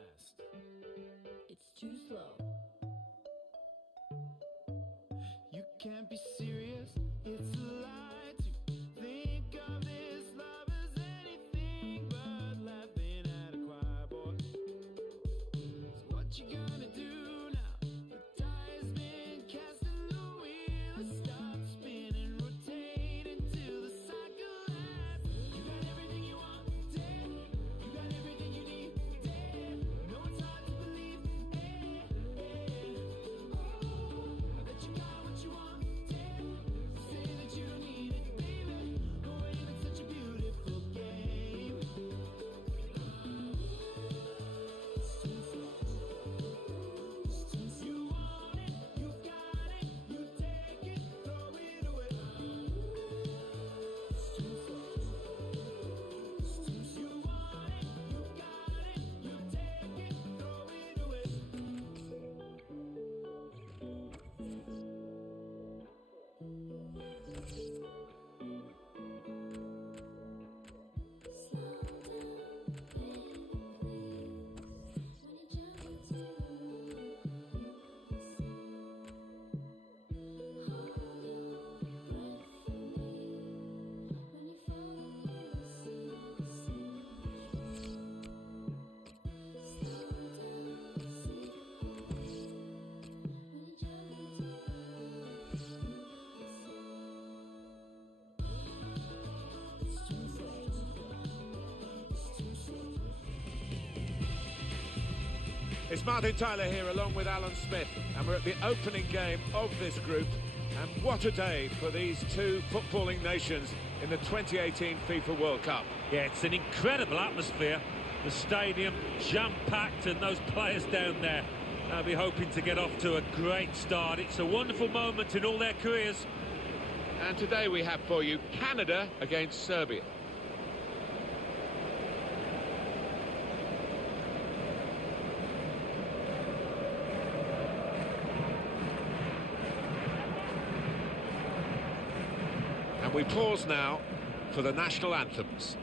fast. It's too slow. You can't be serious, it's a lie to think of this love as anything but laughing at a choir boy. So what you gonna do now? The die has been cast and the wheel stops spinning, rotating till the cycle ends. You got everything you want, damn. You got everything you need, damn. No, it's hard to believe, oh, that you got what you want, damn. Say that you don't need it, baby. Oh, ain't it such a beautiful game? You want it, you got it, you take it, throw it away. You want it, you got it, you take it, throw it away. It's Martin Tyler here along with Alan Smith, and we're at the opening game of this group, and what a day for these two footballing nations in the 2018 FIFA World Cup. Yeah, it's an incredible atmosphere. The stadium jam-packed and those players down there, they'll be hoping to get off to a great start. It's a wonderful moment in all their careers. And today we have for you Canada against Serbia. And we pause now for the national anthems.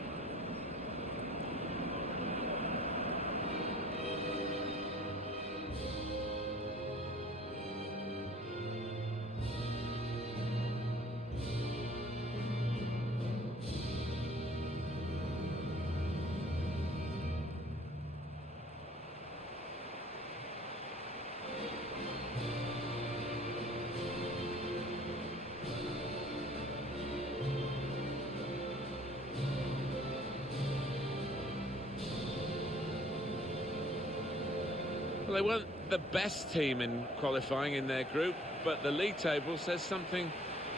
Well, they weren't the best team in qualifying in their group, but the league table says something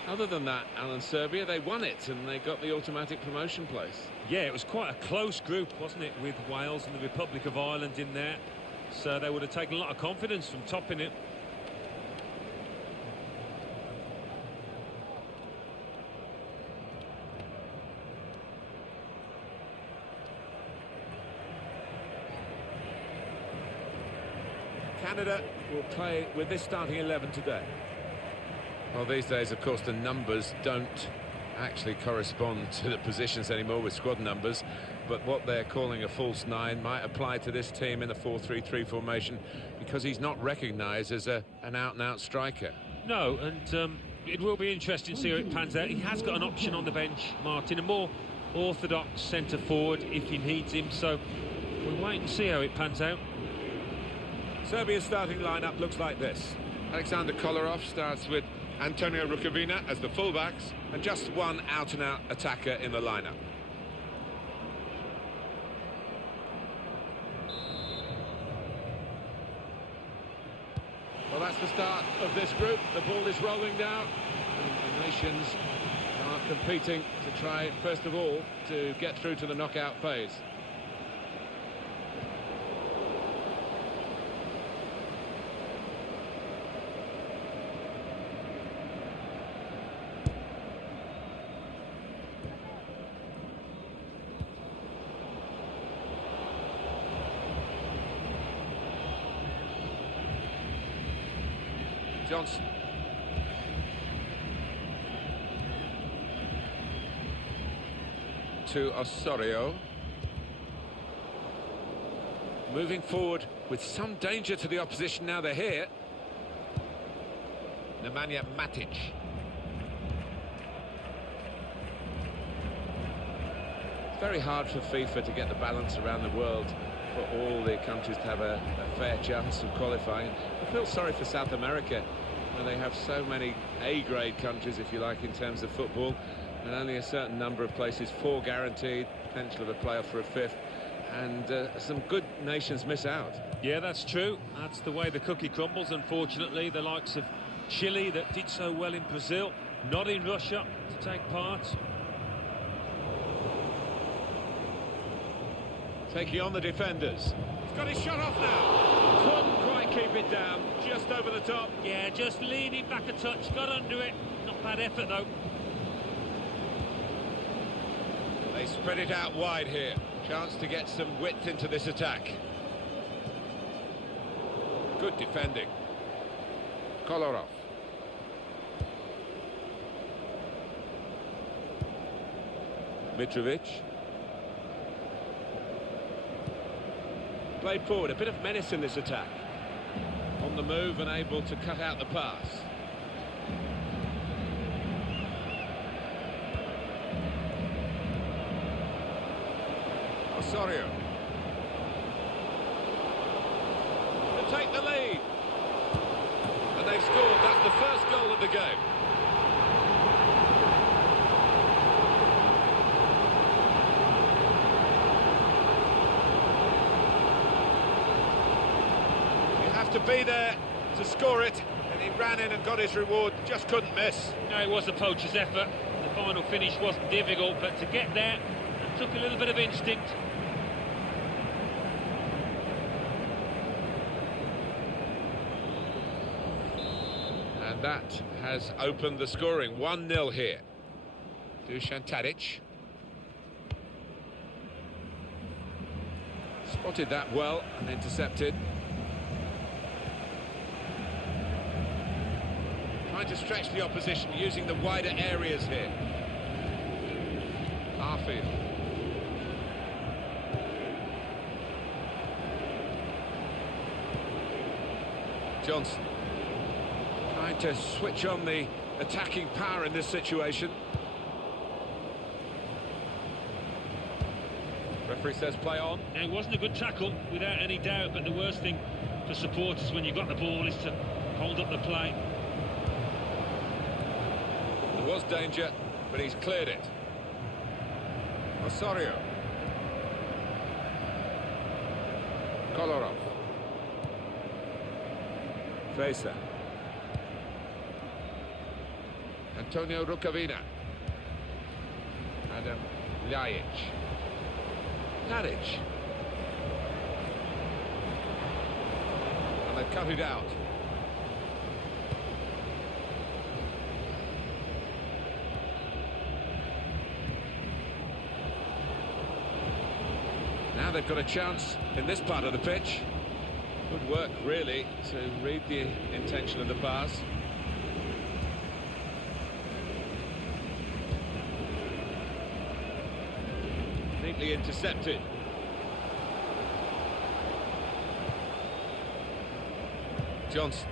other than that. Alan, Serbia, they won it and they got the automatic promotion place. Yeah, it was quite a close group, wasn't it, with Wales and the Republic of Ireland in there. So they would have taken a lot of confidence from topping it. Canada will play with this starting 11 today. Well, these days, of course, the numbers don't actually correspond to the positions anymore with squad numbers, but what they're calling a false nine might apply to this team in a 4-3-3 formation because he's not recognised as an out-and-out striker. No, and it will be interesting to see how it pans out. He has got an option on the bench, Martin, a more orthodox centre-forward if he needs him, so we'll wait and see how it pans out. Serbia's starting lineup looks like this. Alexander Kolarov starts with Antonio Rukavina as the fullbacks and just one out-and-out attacker in the lineup. Well, that's the start of this group. The ball is rolling now. And the nations are competing to try, first of all, to get through to the knockout phase. Johnson. To Osorio. moving forward with some danger to the opposition now they're here. Nemanja Matic. It's very hard for FIFA to get the balance around the world for all the countries to have a fair chance of qualifying. I feel sorry for South America, where they have so many A-grade countries, if you like, in terms of football, and only a certain number of places, 4 guaranteed, potential of a playoff for a 5th, and some good nations miss out. Yeah, that's true. That's the way the cookie crumbles, unfortunately. The likes of Chile, that did so well in Brazil, not in Russia to take part. Taking on the defenders. He's got his shot off now. Couldn't quite keep it down, just over the top. Yeah, just leaning back a touch, got under it. Not bad effort, though. They spread it out wide here. Chance to get some width into this attack. Good defending. Kolarov. Mitrovic. Played forward, a bit of menace in this attack. On the move and able to cut out the pass. Osorio. To take the lead. And they've scored. That's the first goal of the game. You have to be there to score it, and he ran in and got his reward, just couldn't miss. No, it was a poacher's effort. The final finish wasn't difficult, but to get there, it took a little bit of instinct. And that has opened the scoring. 1-0 here. Dusan Tadic. Spotted that well and intercepted. Trying to stretch the opposition using the wider areas here. Arfield. Johnson. Trying to switch on the attacking power in this situation. Referee says play on. Now, it wasn't a good tackle, without any doubt, but the worst thing for supporters when you've got the ball is to hold up the play. There was danger, but he's cleared it. Osorio. Kolarov. Fesa. Antonio Rukavina. Adam Ljajic. Tadic. And they cut it out. Now they've got a chance in this part of the pitch. Good work, really, to read the intention of the pass. Neatly intercepted. Johnson.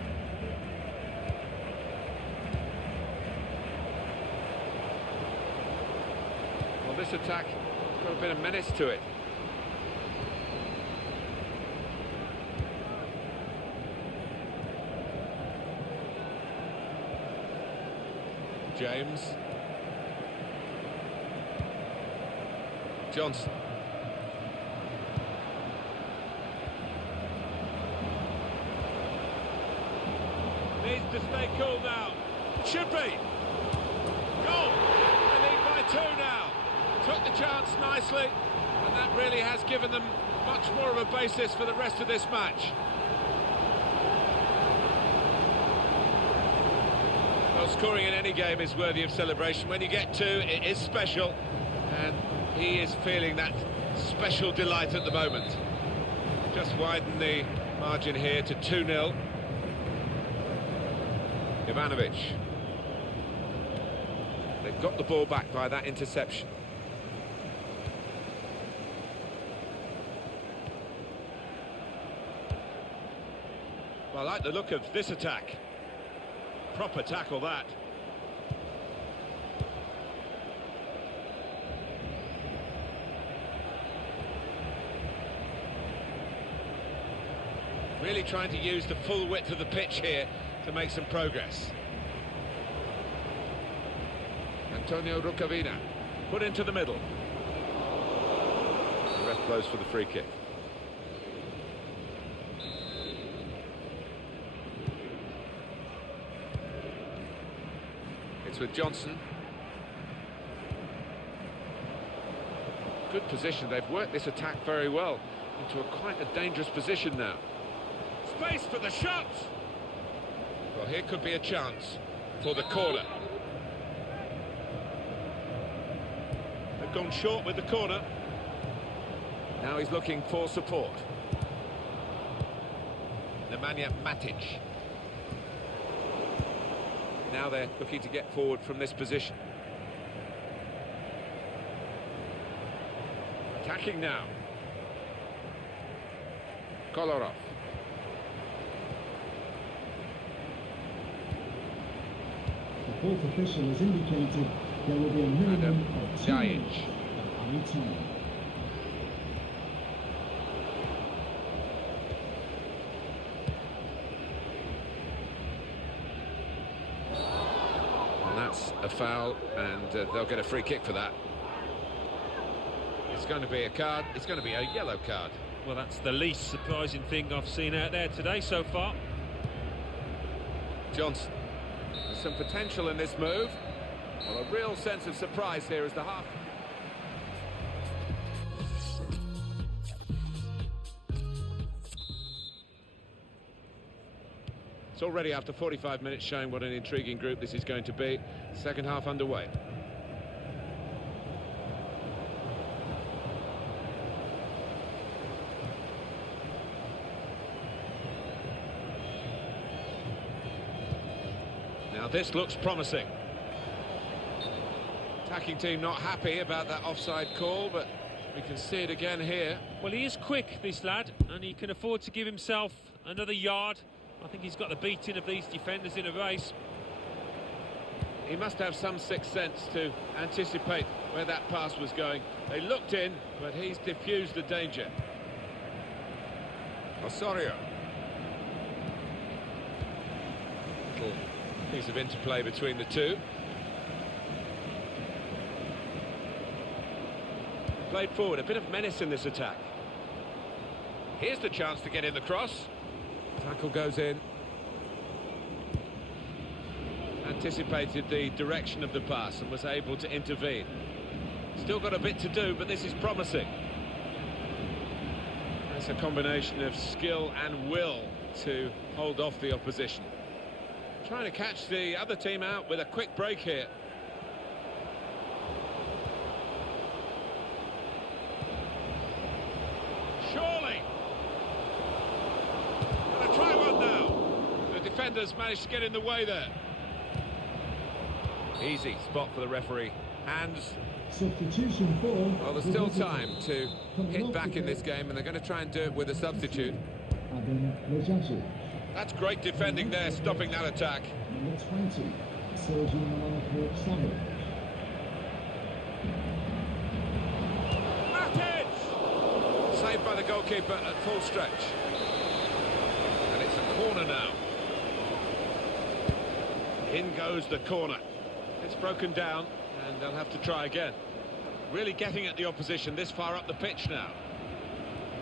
Well, this attack has got a bit of menace to it. James. Johnson. Needs to stay cool now. Should be. Goal. They lead by 2 now. Took the chance nicely, and that really has given them much more of a basis for the rest of this match. Well, scoring in any game is worthy of celebration. When you get 2, it is special, and he is feeling that special delight at the moment. Just widen the margin here to 2-0. Ivanovic. They've got the ball back by that interception. Well, I like the look of this attack. Proper tackle, that. Really trying to use the full width of the pitch here to make some progress. Antonio Rucavina, put into the middle. The ref blows for the free kick. It's with Johnson. Good position, they've worked this attack very well into quite a dangerous position now. Space for the shot! Well, here could be a chance for the corner. They've gone short with the corner. Now he's looking for support. Nemanja Matic. Now they're looking to get forward from this position. Attacking now. Kolarov. The fourth official has indicated there will be a minimum of 2 minutes of any time. And that's a foul, and they'll get a free kick for that. It's going to be a card, it's going to be a yellow card. Well, that's the least surprising thing I've seen out there today so far. Johnson. There's some potential in this move. Well, a real sense of surprise here as the half. It's already after 45 minutes showing what an intriguing group this is going to be. Second half underway. Now this looks promising. Attacking team not happy about that offside call, but we can see it again here. Well, he is quick, this lad, and he can afford to give himself another yard. I think he's got the beating of these defenders in a race. He must have some sixth sense to anticipate where that pass was going. They looked in, but he's diffused the danger. Osorio. Little piece of interplay between the two. Played forward, a bit of menace in this attack. Here's the chance to get in the cross. Tackle goes in. Anticipated the direction of the pass and was able to intervene. Still got a bit to do, but this is promising. That's a combination of skill and will to hold off the opposition. Trying to catch the other team out with a quick break here. Surely. Gonna try one now. The defenders managed to get in the way there. Easy spot for the referee. Hands. Substitution for... Well, there's still time to hit back in this game, and they're going to try and do it with a substitute. That's great defending there, stopping that attack. Number 20, Sergio Savage. Matic! Saved by the goalkeeper at full stretch. And it's a corner now. In goes the corner. It's broken down, and they'll have to try again. Really getting at the opposition this far up the pitch now.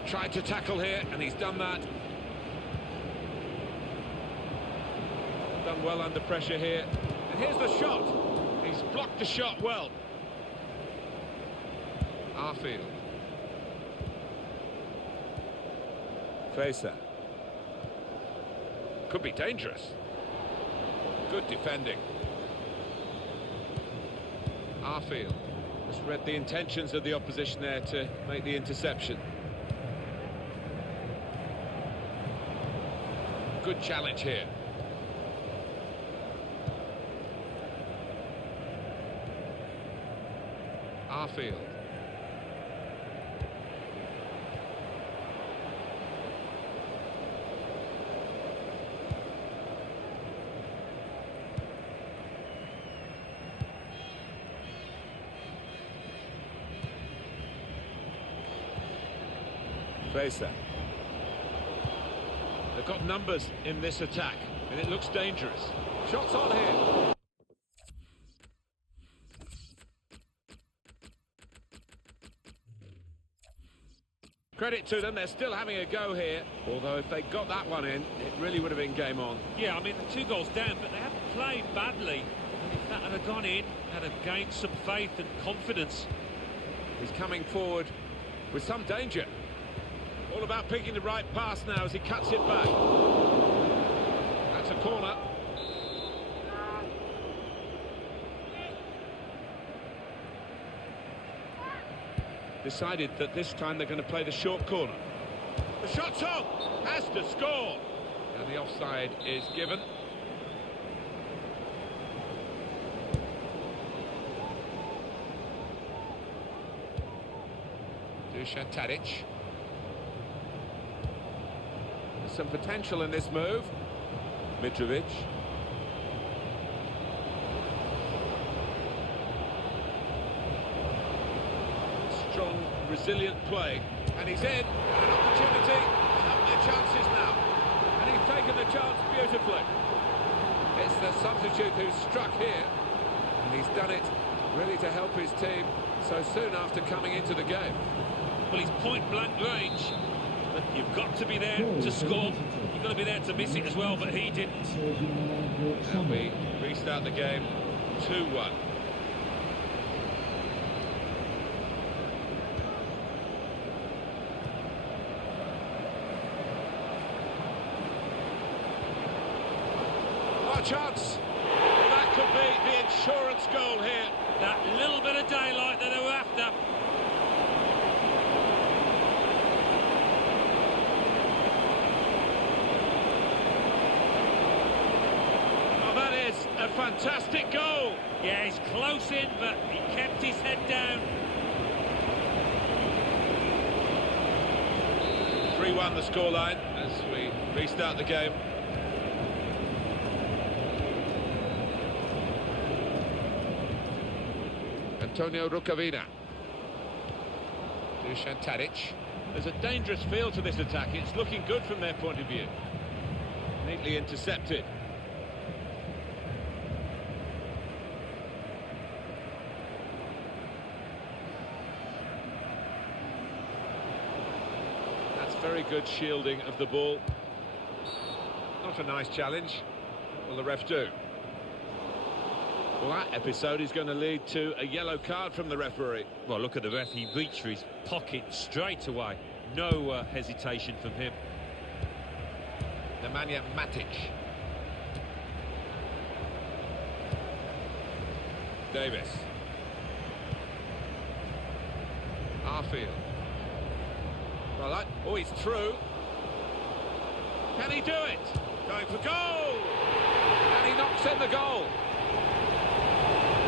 Tried to tackle here, and he's done that. Done well under pressure here. And here's the shot. He's blocked the shot well. Arfield. Facer. Could be dangerous. Good defending. Arfield. Just read the intentions of the opposition there to make the interception. Good challenge here. Arfield. Besa. They've got numbers in this attack, and it looks dangerous. Shots on here. Credit to them, they're still having a go here, although if they got that one in, it really would have been game on. Yeah, I mean, the 2 goals down, but they haven't played badly. And if that had gone in, they'd have gained some faith and confidence. He's coming forward with some danger. All about picking the right pass now as he cuts it back. That's a corner. Decided that this time they're going to play the short corner. The shot's on! Has to score! And the offside is given. Dusan Tadic. There's some potential in this move. Mitrovic. Strong, resilient play, and he's in. An opportunity to up their chances now, and he's taken the chance beautifully. It's the substitute who's struck here, and he's done it really to help his team so soon after coming into the game. Well, he's point-blank range, but you've got to be there to score. You've got to be there to miss it as well, but he didn't. And we restart the game 2-1. What a chance! Well, that could be the insurance goal here. That little bit of daylight that they were after. Oh, that is a fantastic goal. Yeah, he's close in, but he kept his head down. 3-1 the scoreline as we restart the game. Antonio Rukavina. Dusan Tadic. There's a dangerous feel to this attack. It's looking good from their point of view. Neatly intercepted. That's very good shielding of the ball. Not a nice challenge. Will the ref do? Well, that episode is going to lead to a yellow card from the referee. Well, look at the ref. He reached for his pocket straight away. No hesitation from him. Nemanja Matic. Davis. Arfield. Well, oh, he's through. Can he do it? Going for goal! And he knocks in the goal.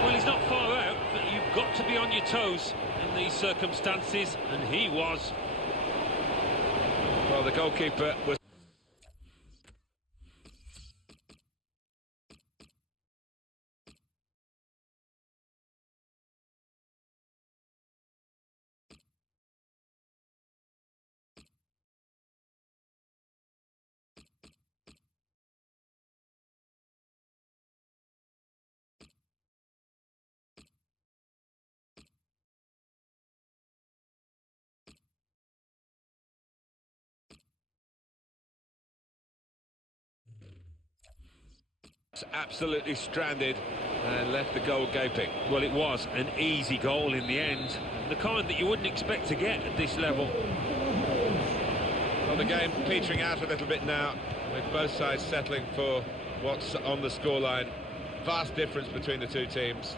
Well, he's not far out, but you've got to be on your toes in these circumstances, and he was. Well, the goalkeeper was... absolutely stranded and left the goal gaping. Well, it was an easy goal in the end, the kind that you wouldn't expect to get at this level. Well, the game petering out a little bit now, with both sides settling for what's on the scoreline. Vast difference between the two teams.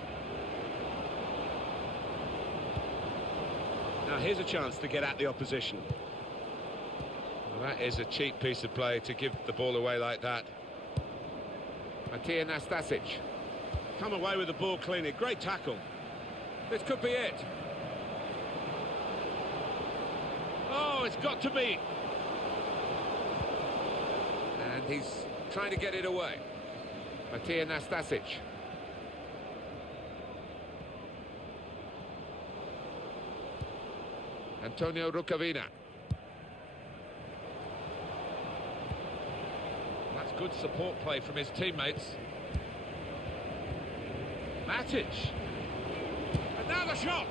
Now here's a chance to get at the opposition. Well, that is a cheap piece of play to give the ball away like that. Matija Nastasic. Come away with the ball cleanly. Great tackle. This could be it. Oh, it's got to be. And he's trying to get it away. Matija Nastasic. Antonio Rukavina. Good support play from his teammates. Matic. And now the shot!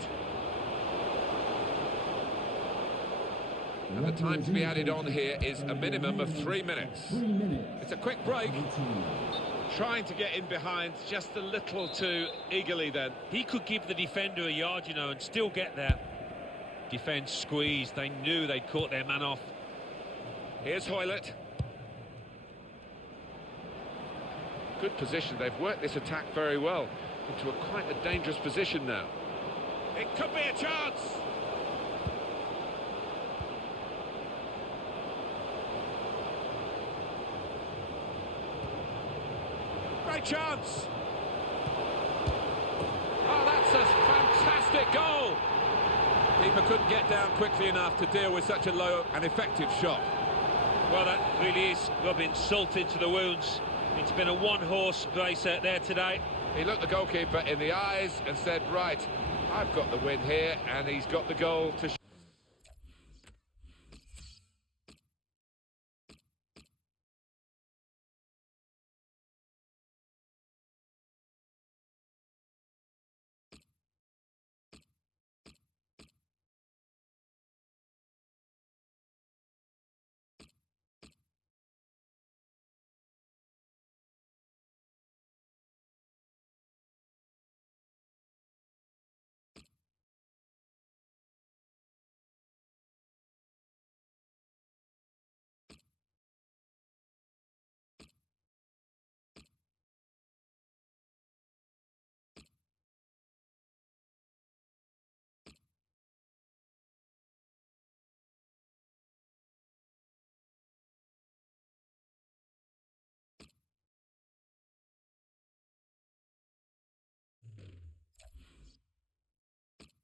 And the time to be added on here is a minimum of 3 minutes. It's a quick break. Trying to get in behind just a little too eagerly then. He could give the defender a yard, you know, and still get there. Defence squeezed. They knew they'd caught their man off. Here's Hoylett. Good position. They've worked this attack very well into quite a dangerous position now. It could be a chance. Great chance. Oh, that's a fantastic goal. Keeper couldn't get down quickly enough to deal with such a low and effective shot. Well, that really is rubbing salt into the wounds. It's been a one-horse race out there today. He looked the goalkeeper in the eyes and said, right, I've got the win here, and he's got the goal to...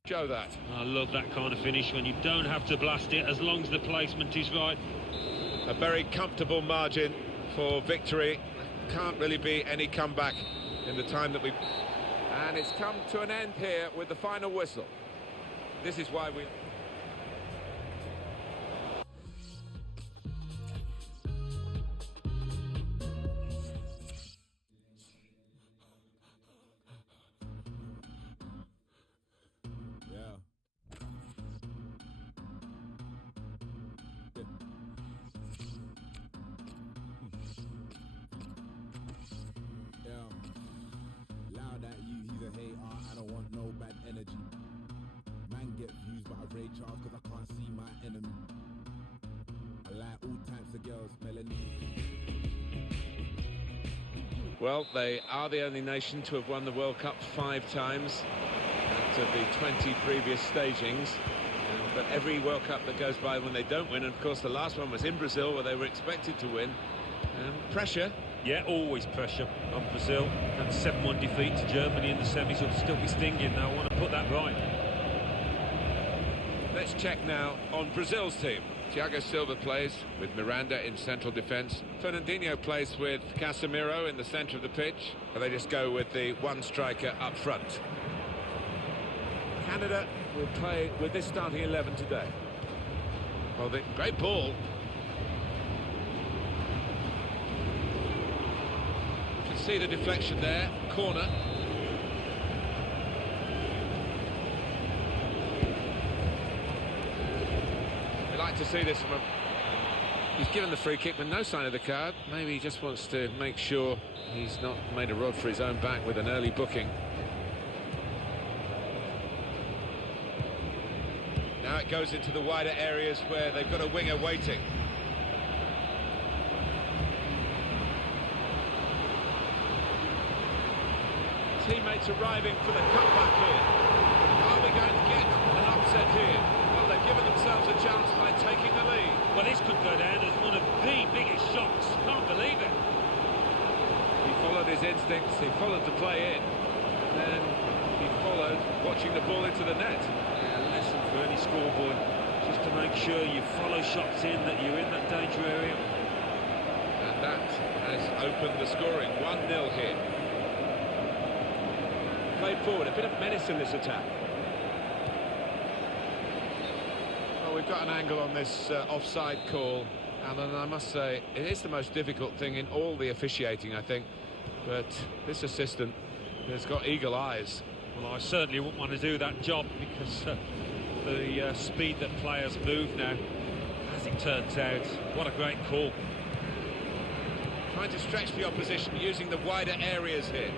Show that. I love that kind of finish when you don't have to blast it as long as the placement is right. A very comfortable margin for victory. Can't really be any comeback in the time that we... And it's come to an end here with the final whistle. This is why we... Cause I can't see my enemy. I like all types of girls, Melanie. Well, they are the only nation to have won the World Cup 5 times out of the 20 previous stagings. But every World Cup that goes by when they don't win, and of course the last one was in Brazil where they were expected to win. Pressure. Yeah, always pressure on Brazil. And 7-1 defeat to Germany in the semis will still be stinging. Now I want to put that right. Let's check now on Brazil's team. Thiago Silva plays with Miranda in central defence. Fernandinho plays with Casemiro in the centre of the pitch. And they just go with the one striker up front. Canada will play with this starting 11 today. Well, the great ball. You can see the deflection there. Corner. To see this from he's given the free kick but no sign of the card. Maybe he just wants to make sure he's not made a rod for his own back with an early booking. Now it goes into the wider areas where they've got a winger waiting. Teammates arriving for the cutback here. Are we going to get an upset here? They've given themselves a chance by taking the lead. Well, this could go down as one of the biggest shocks. Can't believe it. He followed his instincts, he followed the play in, and then he followed watching the ball into the net. Yeah, a lesson for any schoolboy, just to make sure you follow shots in, that you're in that danger area. And that has opened the scoring. 1-0 here. Played forward, a bit of menace in this attack. We've got an angle on this offside call, Alan, I must say, it is the most difficult thing in all the officiating, I think. But this assistant has got eagle eyes. Well, I certainly wouldn't want to do that job because the speed that players move now, as it turns out, what a great call. Trying to stretch the opposition using the wider areas here.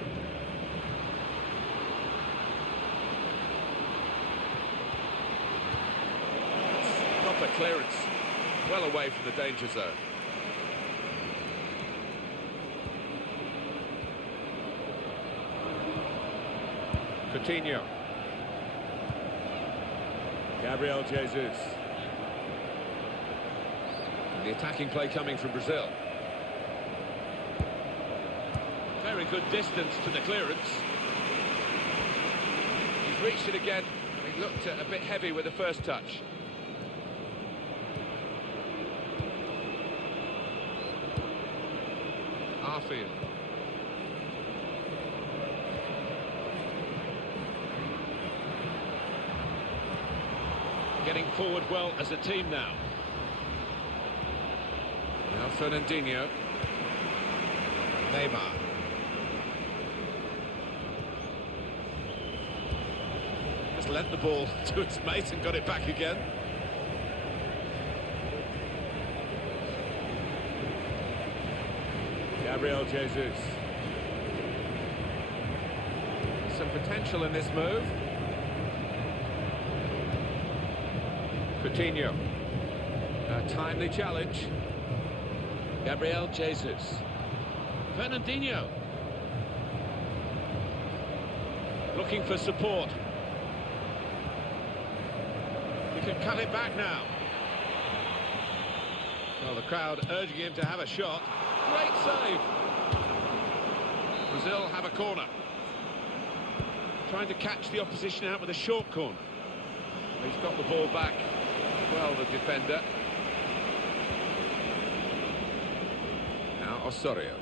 Proper clearance, well away from the danger zone. Coutinho. Gabriel Jesus. And the attacking play coming from Brazil. Very good distance to the clearance. He's reached it again. He looked a bit heavy with the first touch. Arfield. Getting forward well as a team now. Now Fernandinho. Neymar. Just lent the ball to his mate and got it back again. Gabriel Jesus. Some potential in this move. Coutinho. A timely challenge. Gabriel Jesus. Fernandinho. Looking for support. He can cut it back now. Well, the crowd urging him to have a shot. Great save. Brazil have a corner. Trying to catch the opposition out with a short corner. He's got the ball back. Well, the defender. Now Osorio.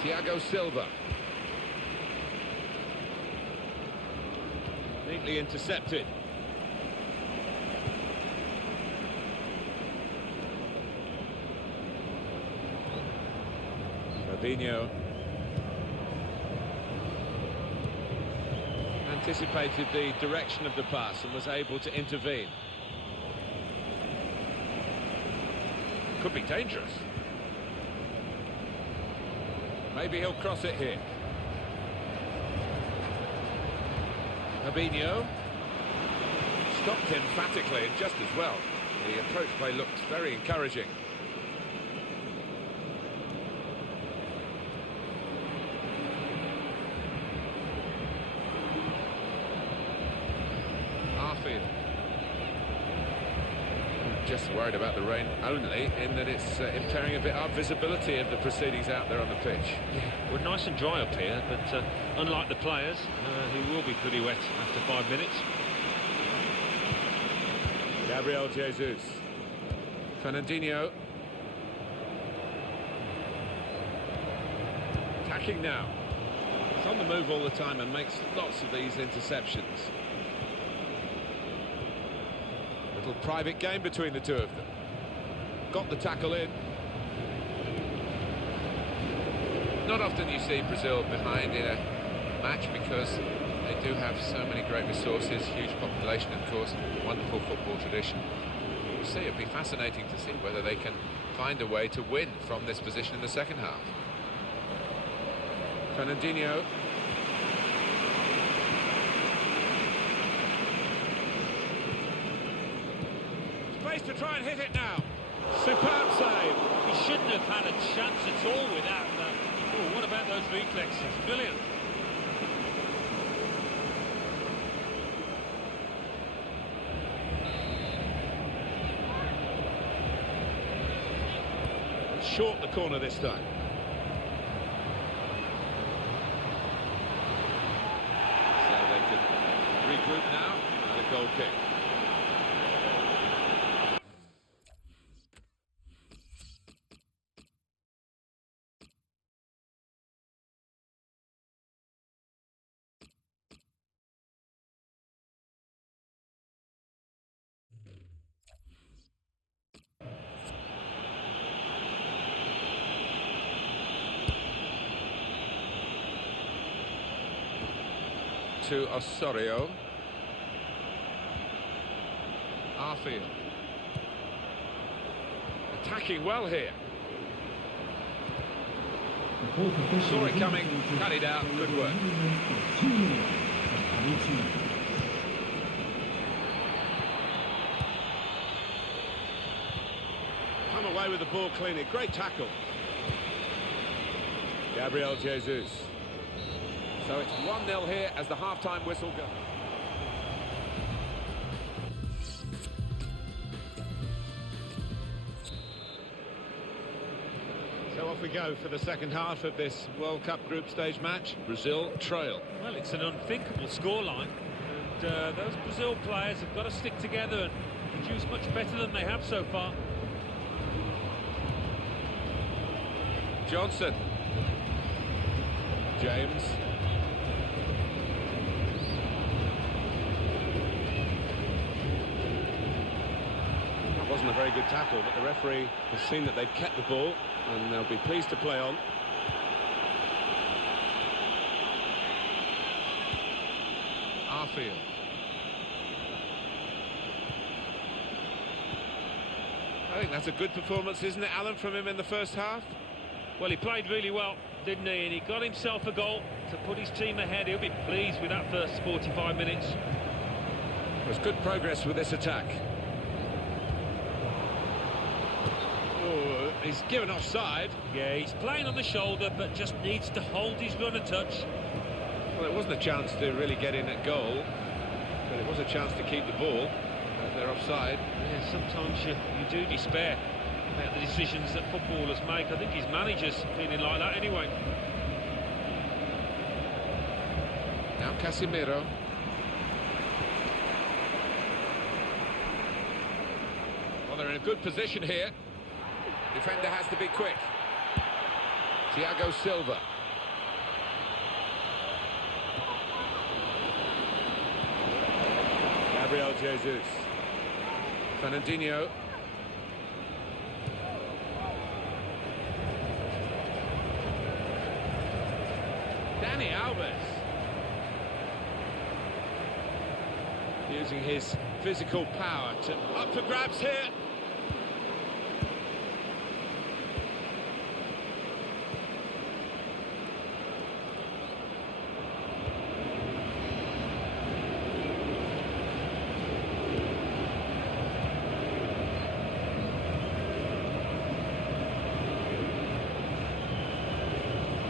Thiago Silva. Neatly intercepted. Fabinho. Anticipated the direction of the pass and was able to intervene. Could be dangerous. Maybe he'll cross it here. Fabinho stopped emphatically and just as well. The approach play looked very encouraging. Just worried about the rain only in that it's impairing a bit our visibility of the proceedings out there on the pitch. Yeah, we're nice and dry up here, but unlike the players, who will be pretty wet after 5 minutes. Gabriel Jesus. Fernandinho. Attacking now. He's on the move all the time and makes lots of these interceptions. Little private game between the two of them. Got the tackle in. Not often you see Brazil behind in a match because they do have so many great resources, huge population, of course, wonderful football tradition. We'll see. It'll be fascinating to see whether they can find a way to win from this position in the second half. Fernandinho. Space to try and hit it now. Superb save. He shouldn't have had a chance at all without that. Oh, what about those reflexes? Brilliant. Short the corner this time. So they can regroup now and a goal kick. to Osorio. Arfield. Attacking well here. Saw it coming, cut it out, good work. Come away with the ball cleanly, great tackle. Gabriel Jesus. So it's 1-0 here as the half-time whistle goes. So off we go for the second half of this World Cup group stage match. Brazil trail. Well, it's an unthinkable scoreline, and those Brazil players have got to stick together and produce much better than they have so far. Johnson. James. That wasn't a very good tackle, but the referee has seen that they've kept the ball and they'll be pleased to play on. Arfield. I think that's a good performance, isn't it, Alan, from him in the first half? Well, he played really well, didn't he? And he got himself a goal to put his team ahead. He'll be pleased with that first 45 minutes. There's good progress with this attack. Oh, he's given offside. Yeah, he's playing on the shoulder, but just needs to hold his run a touch. Well, it wasn't a chance to really get in at goal, but it was a chance to keep the ball. They're offside. Yeah, sometimes you do despair about the decisions that footballers make. I think his manager's feeling like that anyway. Now Casemiro. Well, they're in a good position here. Defender has to be quick. Thiago Silva. Gabriel Jesus. Fernandinho. Dani Alves. Using his physical power to up for grabs here.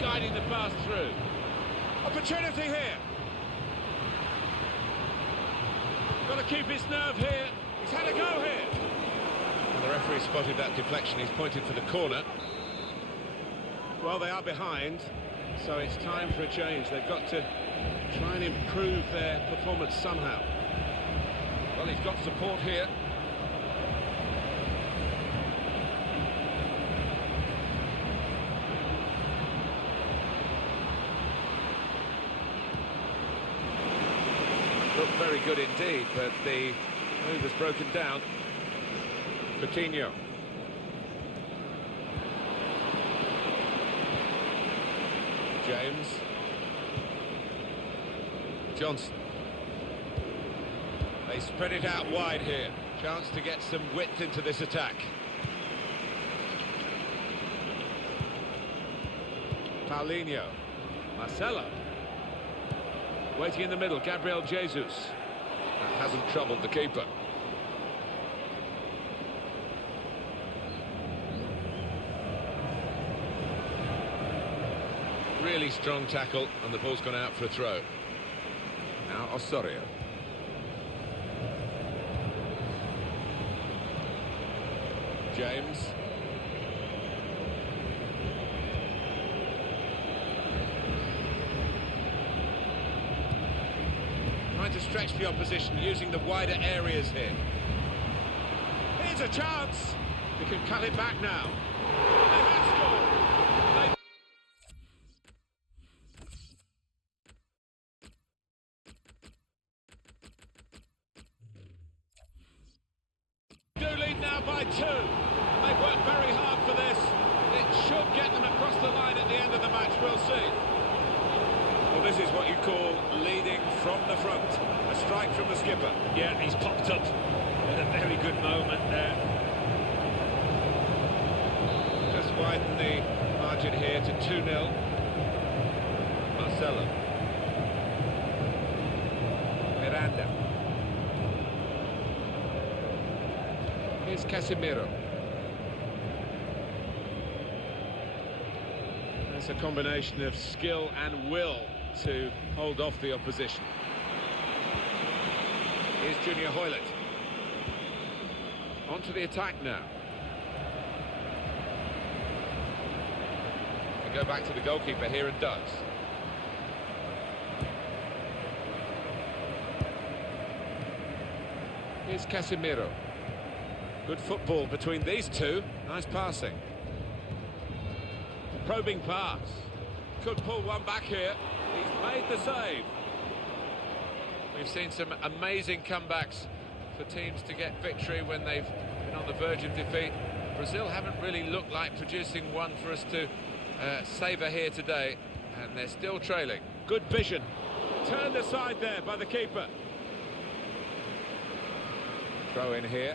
Guiding the pass through. Opportunity here. Got to keep his nerve here. He's had a go here. And the referee spotted that deflection. He's pointed for the corner. Well, they are behind, so it's time for a change. They've got to try and improve their performance somehow. Well, he's got support here. Looked very good indeed, but the move was broken down. Coutinho. James. Johnson. They spread it out wide here. Chance to get some width into this attack. Paulinho. Marcelo. Waiting in the middle, Gabriel Jesus. That hasn't troubled the keeper. Really strong tackle, and the ball's gone out for a throw. Now Osorio. James. Trying to stretch the opposition, using the wider areas here. Here's a chance. They can cut it back now. They have scored. They do lead now by 2. They've worked very hard for this. It should get them across the line at the end of the match. We'll see. Well, this is what you call leading from the front. A strike from the skipper. Yeah, he's popped up at a very good moment there. Just widen the margin here to 2-0. Marcelo. Miranda. Here's Casemiro. It's a combination of skill and will to hold off the opposition. Here's Junior Hoylett. On to the attack now. We go back to the goalkeeper here and does. Here's Casemiro. Good football between these two. Nice passing. Probing pass. Could pull one back here. He's made the save. We've seen some amazing comebacks for teams to get victory when they've been on the verge of defeat. Brazil haven't really looked like producing one for us to savour here today, and they're still trailing. Good vision. Turned aside there by the keeper. Throw in here.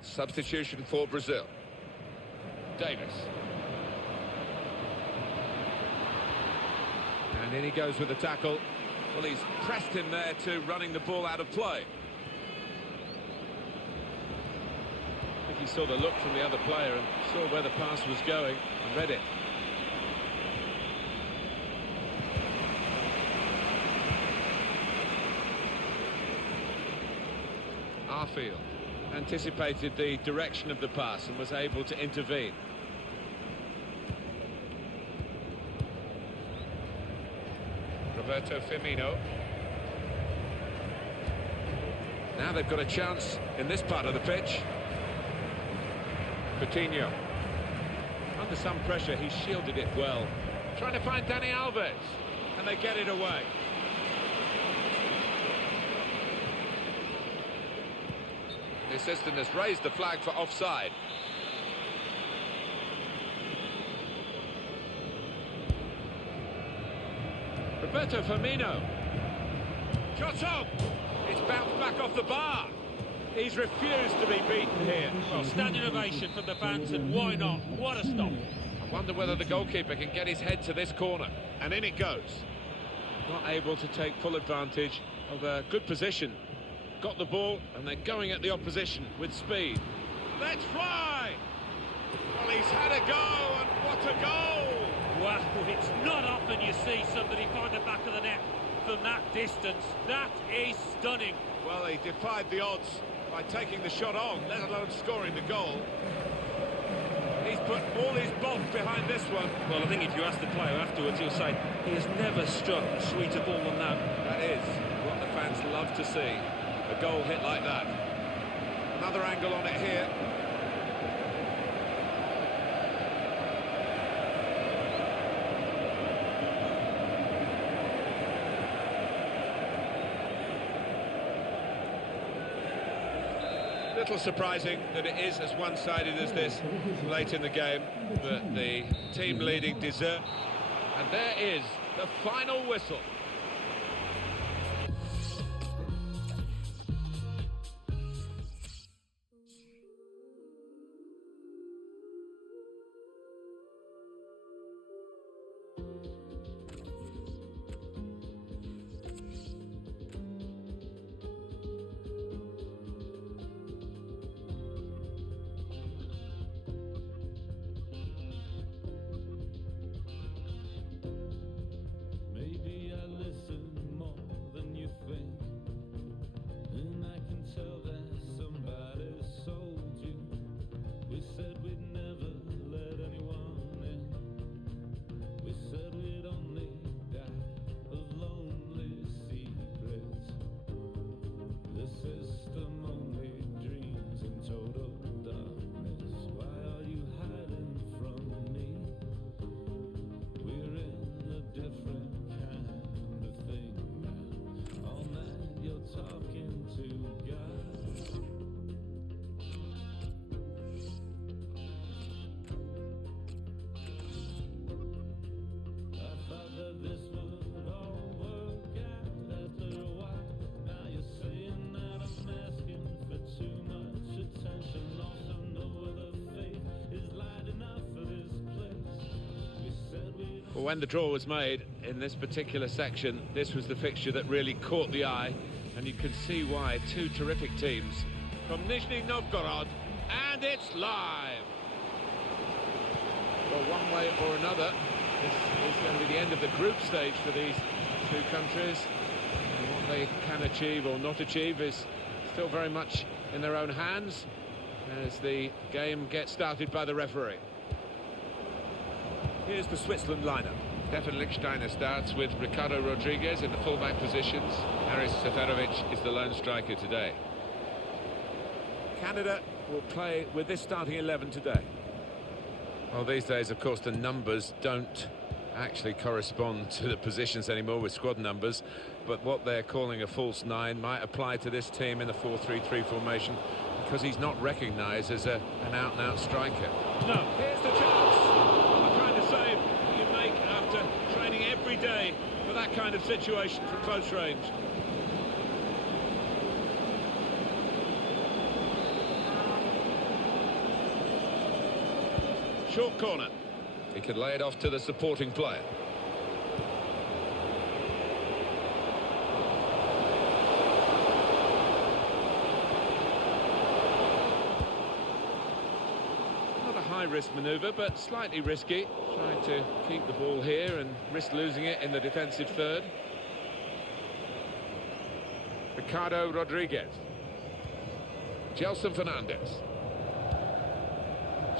Substitution for Brazil. Davis. And in he goes with the tackle. Well, he's pressed him there to running the ball out of play. I think he saw the look from the other player and saw where the pass was going and read it. Arfield anticipated the direction of the pass and was able to intervene. Roberto Firmino. Now they've got a chance in this part of the pitch. Coutinho. Under some pressure, he shielded it well. Trying to find Dani Alves, and they get it away. The assistant has raised the flag for offside. Roberto Firmino. Shot on! It's bounced back off the bar. He's refused to be beaten here. Well, standing ovation from the fans, and why not? What a stop. I wonder whether the goalkeeper can get his head to this corner. And in it goes. Not able to take full advantage of a good position. Got the ball, and they're going at the opposition with speed. Let's fly! Well, he's had a go, and what a goal! Wow, it's not often you see somebody find the back of the net from that distance. That is stunning. Well, he defied the odds by taking the shot on, let alone scoring the goal. He's put all his bulk behind this one. Well, I think if you ask the player afterwards, he'll say he has never struck a sweeter ball than that. That is what the fans love to see. A goal hit like that. Another angle on it here. Little surprising that it is as one-sided as this late in the game, but the team leading deserve. And there is the final whistle. Maybe I Well, when the draw was made in this particular section, this was the fixture that really caught the eye, and you can see why. Two terrific teams from Nizhny Novgorod, and it's live. Well, one way or another, this is going to be the end of the group stage for these two countries. And what they can achieve or not achieve is still very much in their own hands as the game gets started by the referee. Here's the Switzerland lineup. Stefan Lichtsteiner starts with Ricardo Rodriguez in the fullback positions. Haris Seferovic is the lone striker today. Canada will play with this starting 11 today. Well, these days, of course, the numbers don't actually correspond to the positions anymore with squad numbers, but what they're calling a false nine might apply to this team in the 4-3-3 formation because he's not recognised as an out-and-out striker. No. Here's the chance! The kind of save you make after training every day for that kind of situation from close range. Short corner. He could lay it off to the supporting player. Not a high-risk manoeuvre, but slightly risky. Trying to keep the ball here and risk losing it in the defensive third. Ricardo Rodriguez. Gelson Fernandez.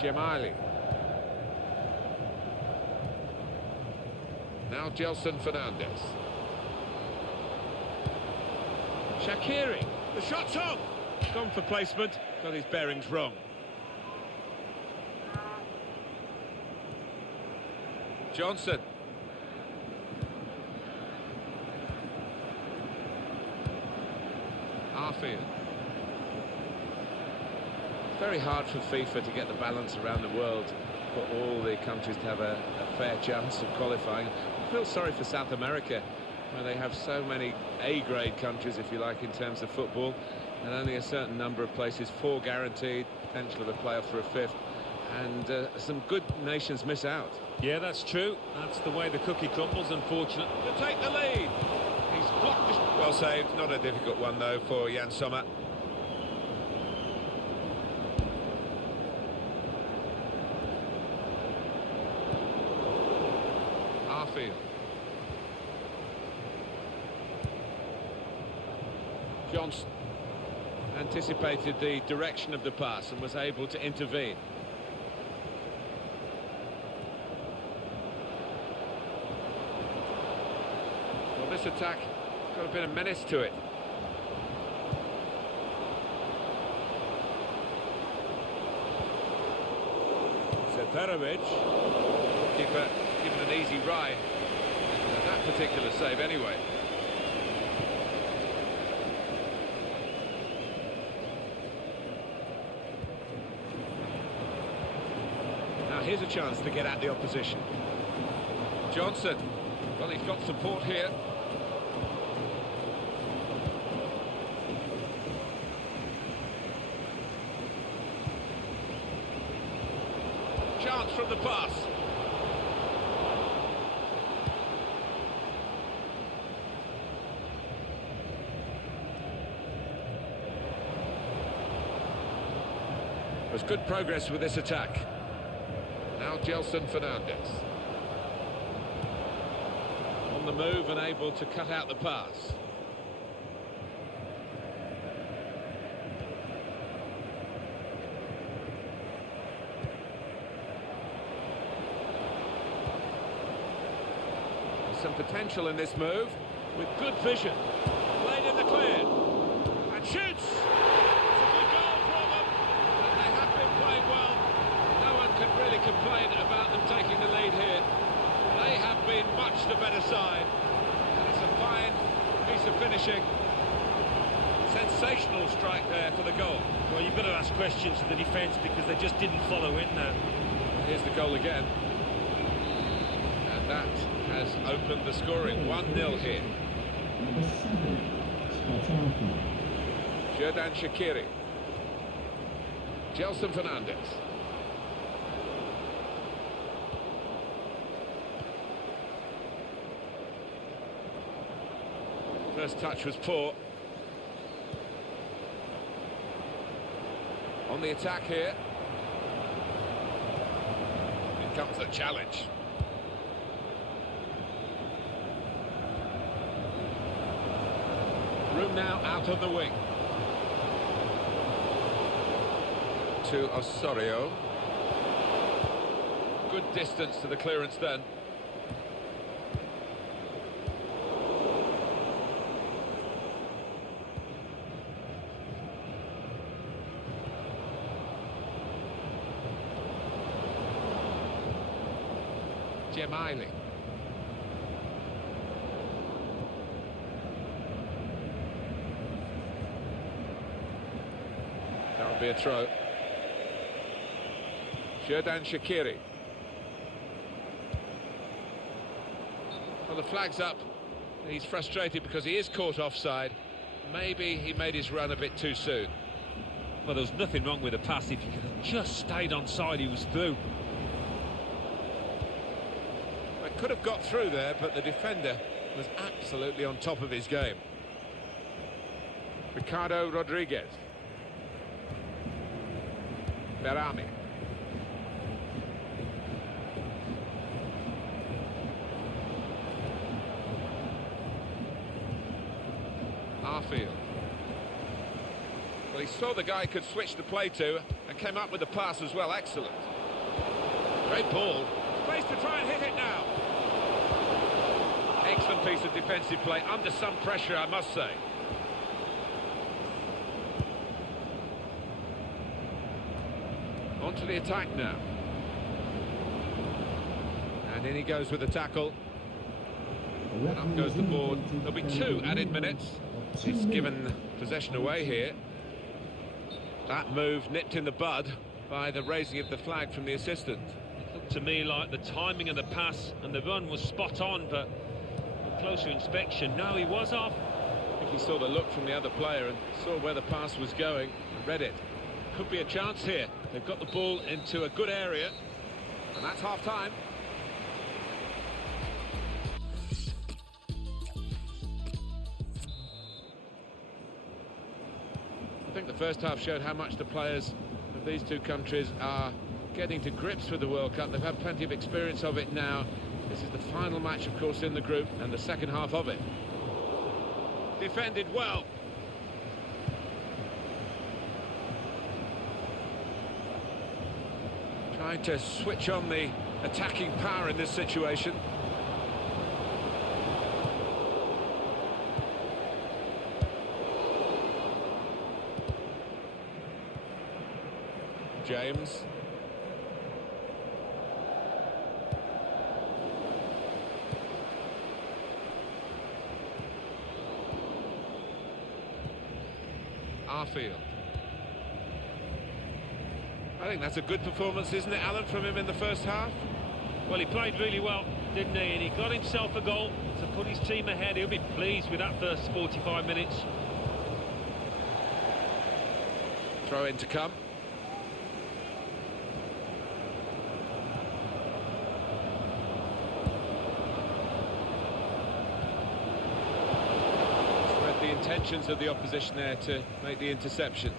Gemali. Now Gelson Fernandez. Shaqiri. The shot's on. Gone for placement. Got his bearings wrong. Johnson. Arfield. Very hard for FIFA to get the balance around the world for all the countries to have a fair chance of qualifying. I feel sorry for South America, where they have so many A-grade countries, if you like, in terms of football, and only a certain number of places, 4 guaranteed, potential of a playoff for a 5th, and some good nations miss out. Yeah, that's true. That's the way the cookie crumbles, unfortunate. To take the lead. He's blocked. Well saved. Not a difficult one, though, for Jan Sommer. Arfield. Johnson anticipated the direction of the pass and was able to intervene. Well, this attack got a bit of menace to it. Seferovic, keeper given an easy ride. That particular save anyway. Now here's a chance to get at the opposition. Johnson. Well, he's got support here. Chance from the pass. There's good progress with this attack. Now Gelson Fernandez. On the move and able to cut out the pass. There's some potential in this move with good vision. Played in the clear. And shoots! It's a good goal from them. And they have been playing well. No one can really complain about them taking the lead here. They have been much the better side. And it's a fine piece of finishing. Sensational strike there for the goal. Well, you've got to ask questions of the defence because they just didn't follow in that. Here's the goal again. And that has opened the scoring. 1-0 here. Number 7, Scott Xherdan Shaqiri. Gelson Fernandez. First touch was poor. On the attack here. Here comes the challenge. Room now out on the wing. To Osorio. Good distance to the clearance then. Gemaili. That'll be a throw. Xherdan Shaqiri. Well, the flag's up. He's frustrated because he is caught offside. Maybe he made his run a bit too soon. Well, there was nothing wrong with the pass. If he could have just stayed onside, he was through. Well, could have got through there, but the defender was absolutely on top of his game. Ricardo Rodriguez. Berami. Arfield. Well, he saw the guy could switch the play to and came up with the pass as well. Excellent. Great ball. Space to try and hit it now. Excellent piece of defensive play under some pressure, I must say. On to the attack now. And in he goes with the tackle. And up goes the board. There'll be 2 added minutes. He's given possession away here. That move nipped in the bud by the raising of the flag from the assistant. It looked to me like the timing of the pass and the run was spot on, but on closer inspection, no, he was off. I think he saw the look from the other player and saw where the pass was going and read it. Could be a chance here. They've got the ball into a good area, and that's half-time. I think the first half showed how much the players of these two countries are getting to grips with the World Cup. They've had plenty of experience of it now. This is the final match, of course, in the group, and the second half of it. Defended well. Trying to switch on the attacking power in this situation. James. Arfield. I think that's a good performance, isn't it, Alan, from him in the first half? Well, he played really well, didn't he? And he got himself a goal to put his team ahead. He'll be pleased with that first 45 minutes. Throw in to come. Read the intentions of the opposition there to make the interception.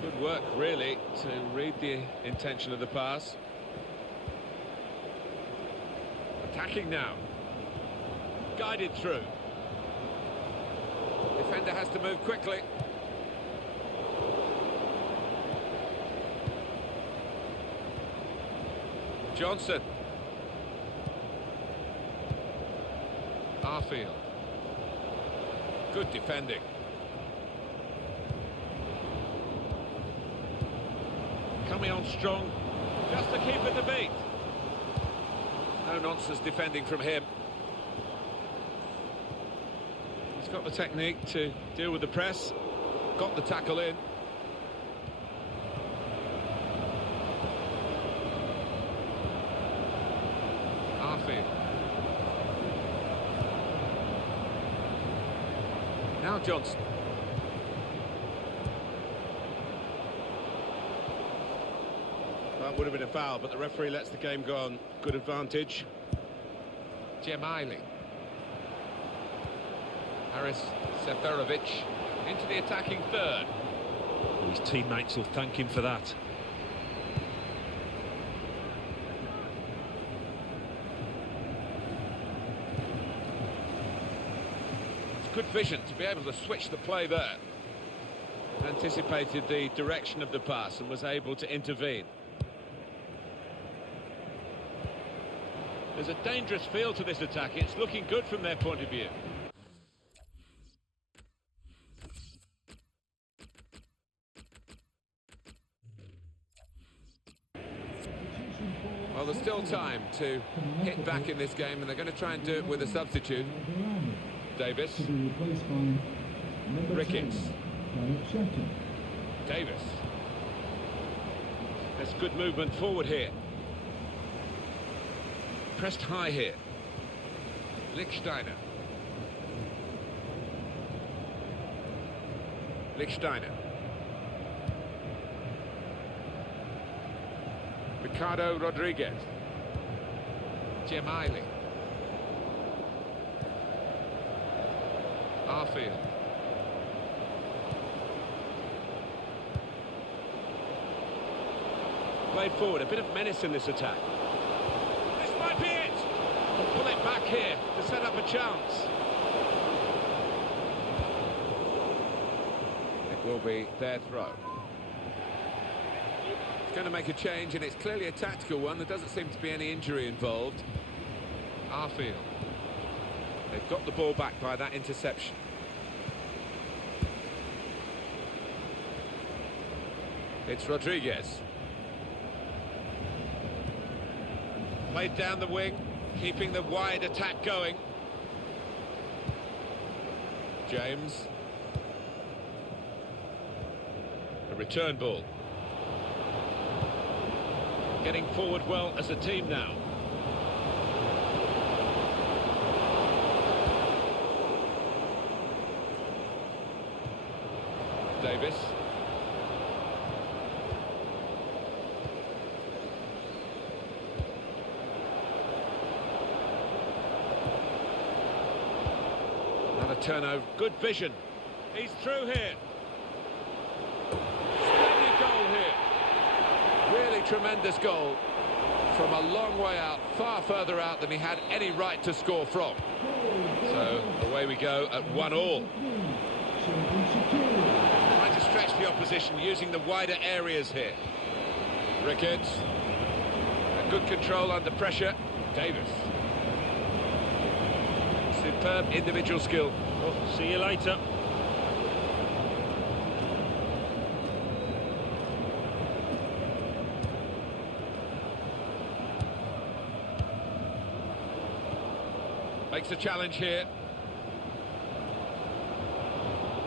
Good work, really, to read the intention of the pass. Attacking now. Guided through. Defender has to move quickly. Johnson. Arfield. Good defending. Coming on strong, just to keep it the beat. No nonsense defending from him. He's got the technique to deal with the press, got the tackle in. Arfield. Now Johnson. That would have been a foul, but the referee lets the game go on. Good advantage. Gemaili. Haris Seferovic into the attacking third. His teammates will thank him for that. It's good vision to be able to switch the play there. Anticipated the direction of the pass and was able to intervene. There's a dangerous feel to this attack. It's looking good from their point of view. Well, there's still time to hit back in this game, and they're going to try and do it with a substitute. Davis. To be replaced by number Ricketts. 10, Davis. There's good movement forward here. Pressed high here. Lichtsteiner. Lichtsteiner. Ricardo Rodriguez. Gemaili. Arfield. Played forward, a bit of menace in this attack. This might be it! Pull it back here to set up a chance. It will be their throw. It's going to make a change, and it's clearly a tactical one. There doesn't seem to be any injury involved. Arfield. They've got the ball back by that interception. It's Rodriguez. Played down the wing, keeping the wide attack going. James. A return ball. Getting forward well as a team now. Davis. Another turnover. Good vision. He's through here. Splendid goal here. Really tremendous goal from a long way out, far further out than he had any right to score from. So away we go at 1-1. Trying to stretch the opposition using the wider areas here. Ricketts. Good control under pressure. Davis. Superb individual skill. Oh, see you later. Makes a challenge here.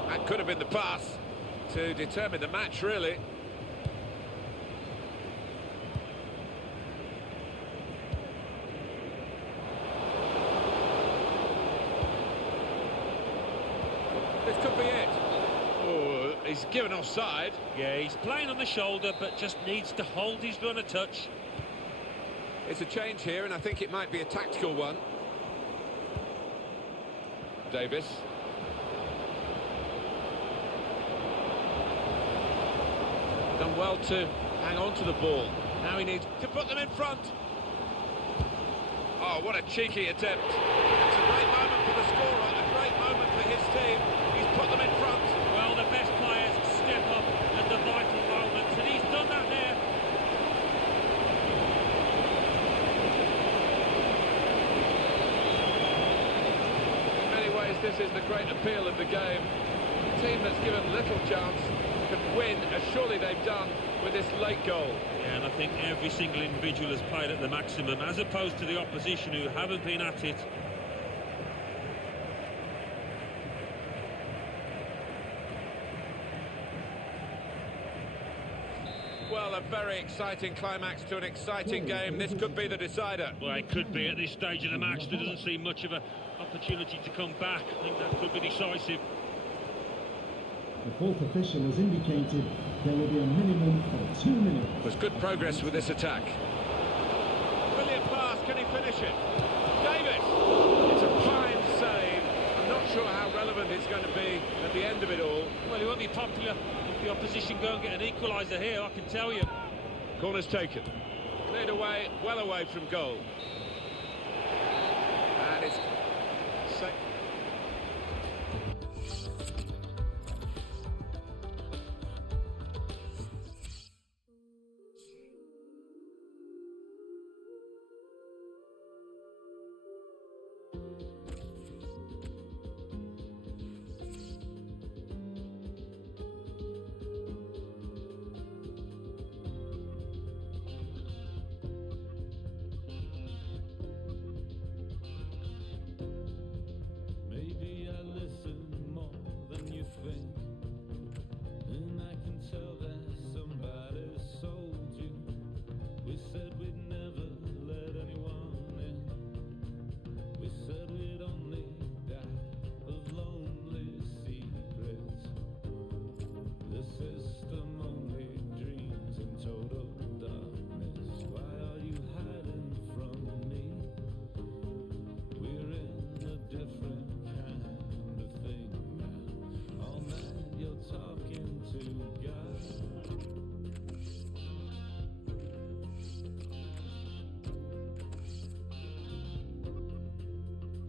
That could have been the pass to determine the match, really. This could be it. Oh, he's given offside. Yeah, he's playing on the shoulder, but just needs to hold his run a touch. It's a change here, and I think it might be a tactical one. Davis. Done well to hang on to the ball. Now he needs to put them in front. Oh, what a cheeky attempt. It's a great moment for the scorer, a great moment for his team. He's put them in front. Well, the best players step up at the vital moments, and he's done that there. In many ways, this is the great appeal of the game. A team that's given little chance can win, as surely they've done with this late goal. Yeah, and I think every single individual has played at the maximum, as opposed to the opposition who haven't been at it. Well, a very exciting climax to an exciting game. This could be the decider. Well, it could be at this stage of the match. There doesn't seem much of an opportunity to come back. I think that could be decisive. The fourth official has indicated there will be a minimum of 2 minutes. There's good progress with this attack. Brilliant pass, can he finish it? Davis! at the end of it all. Well, he won't be popular if the opposition go and get an equaliser here, I can tell you. Corner's taken. Cleared away, well away from goal. And it's... Maybe I listen more than you think, and I can tell that somebody sold you. We said we'd never let anyone in. We said we'd only die of lonely secrets. The system only dreams in total darkness. Why are you hiding from me? We're in a different kind of thing now. All night you're talking to God.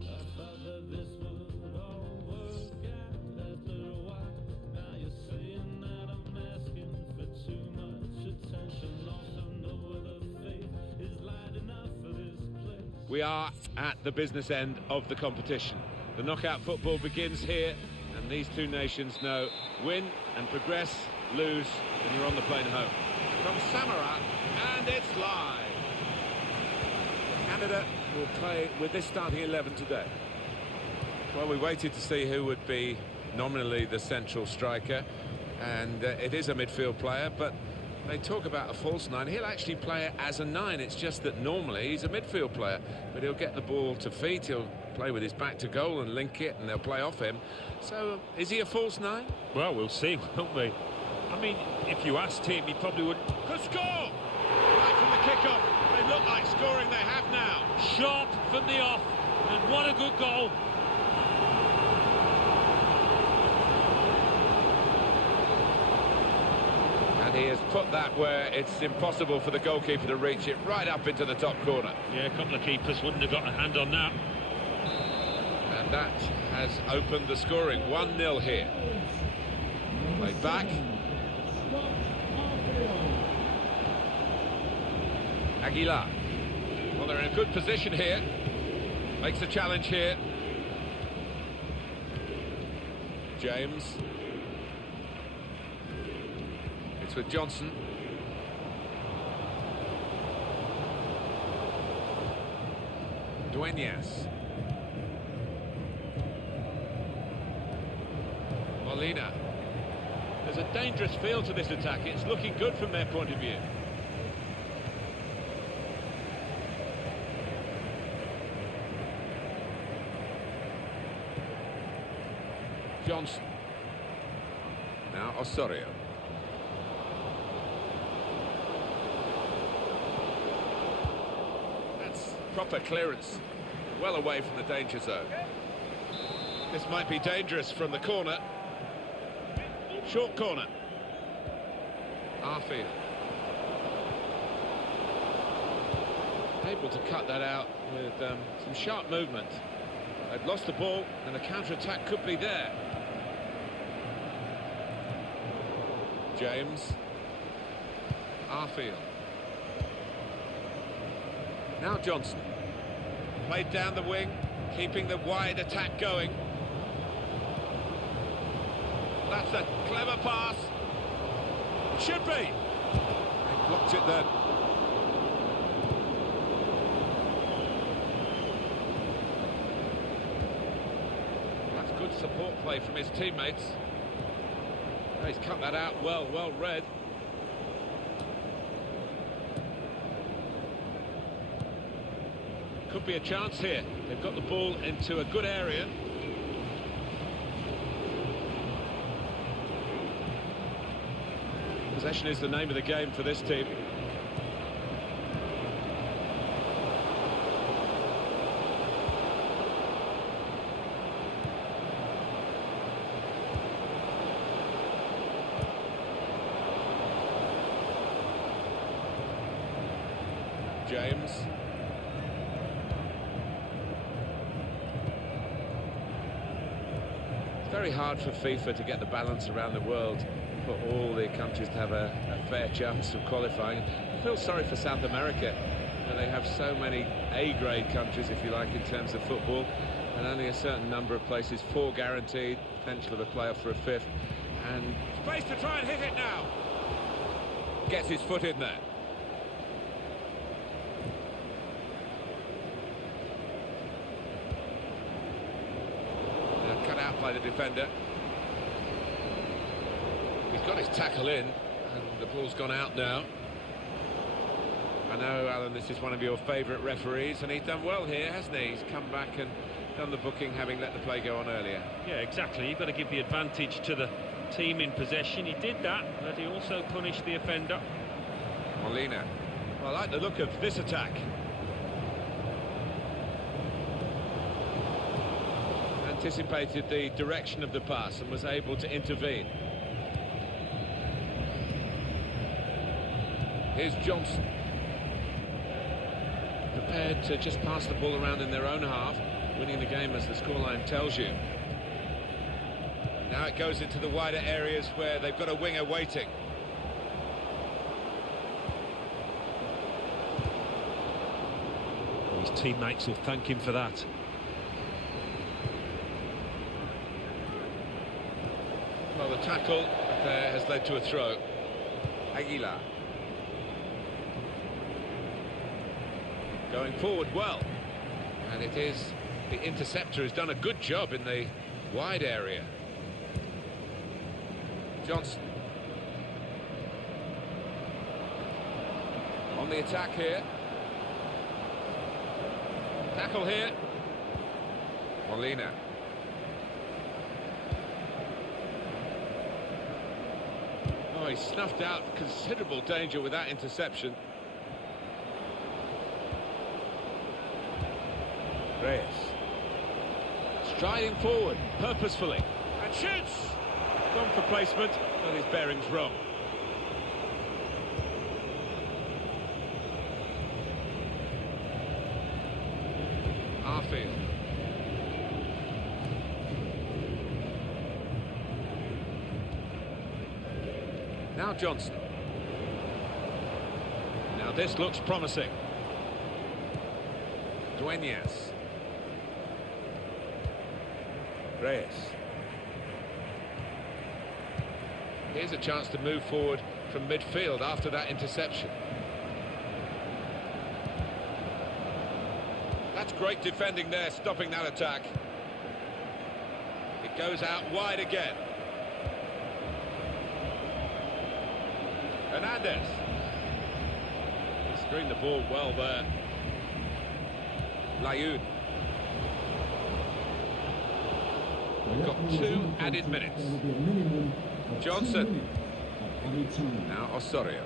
I thought that this would all work out after a while. Now you're saying that I'm asking for too much attention. Also know whether faith is light enough for this place. We are at the business end of the competition. The knockout football begins here, and these two nations know win and progress, lose, and you're on the plane home. From Samara, and it's live. Canada will play with this starting 11 today. Well, we waited to see who would be nominally the central striker, and it is a midfield player, but they talk about a false nine. He'll actually play as a nine. It's just that normally he's a midfield player, but he'll get the ball to feet, he'll play with his back to goal and link it, and they'll play off him. So, is he a false nine? Well, we'll see, won't we? I mean, if you asked him, he probably wouldn't. Could score! Right from the kickoff. They look like scoring, they have now. Sharp from the off, and what a good goal. And he has put that where it's impossible for the goalkeeper to reach it, right up into the top corner. Yeah, a couple of keepers wouldn't have got a hand on that. And that has opened the scoring. 1-0 here. Play back. Aguilar. Well, they're in a good position here. Makes a challenge here. James. It's with Johnson. Dueñas. Molina. There's a dangerous feel to this attack. It's looking good from their point of view. Johnson. Now Osorio. That's proper clearance. Well away from the danger zone. This might be dangerous from the corner. Short corner. Arfield. Able to cut that out with some sharp movement. They've lost the ball and the counter-attack could be there. James. Arfield. Now Johnson. Played down the wing, keeping the wide attack going. That's a clever pass. It should be. They blocked it then. That's good support play from his teammates. He's cut that out well read. Could be a chance here. They've got the ball into a good area. Possession is the name of the game for this team. very hard for FIFA to get the balance around the world for all the countries to have a fair chance of qualifying. I feel sorry for South America, where they have so many A-grade countries, if you like, in terms of football, and only a certain number of places, 4 guaranteed, potential of a playoff for a 5th, and space to try and hit it now. Gets his foot in there. Cut out by the defender. He's got his tackle in, and the ball's gone out now. I know, Alan, this is one of your favourite referees, and he's done well here, hasn't he? He's come back and done the booking, having let the play go on earlier. Yeah, exactly. You've got to give the advantage to the team in possession. He did that, but he also punished the offender. Molina. Well, I like the look of this attack. Anticipated the direction of the pass and was able to intervene. Here's Johnson. Prepared to just pass the ball around in their own half, winning the game as the scoreline tells you. Now it goes into the wider areas where they've got a winger waiting. His teammates will thank him for that. Well, the tackle there has led to a throw. Aguilar. Going forward well. And it is the interceptor who's done a good job in the wide area. Johnson. On the attack here. Tackle here. Molina. Oh, he snuffed out considerable danger with that interception. Reyes. Striding forward, purposefully. And shoots! Gone for placement, got his bearings wrong. Arfield. Now Johnson. Now this looks promising. Dueñas. Reyes. Here's a chance to move forward from midfield after that interception. That's great defending there, stopping that attack. It goes out wide again. Hernandez. He screened the ball well there. Layun. We've got 2 added minutes. Johnson. Now Osorio.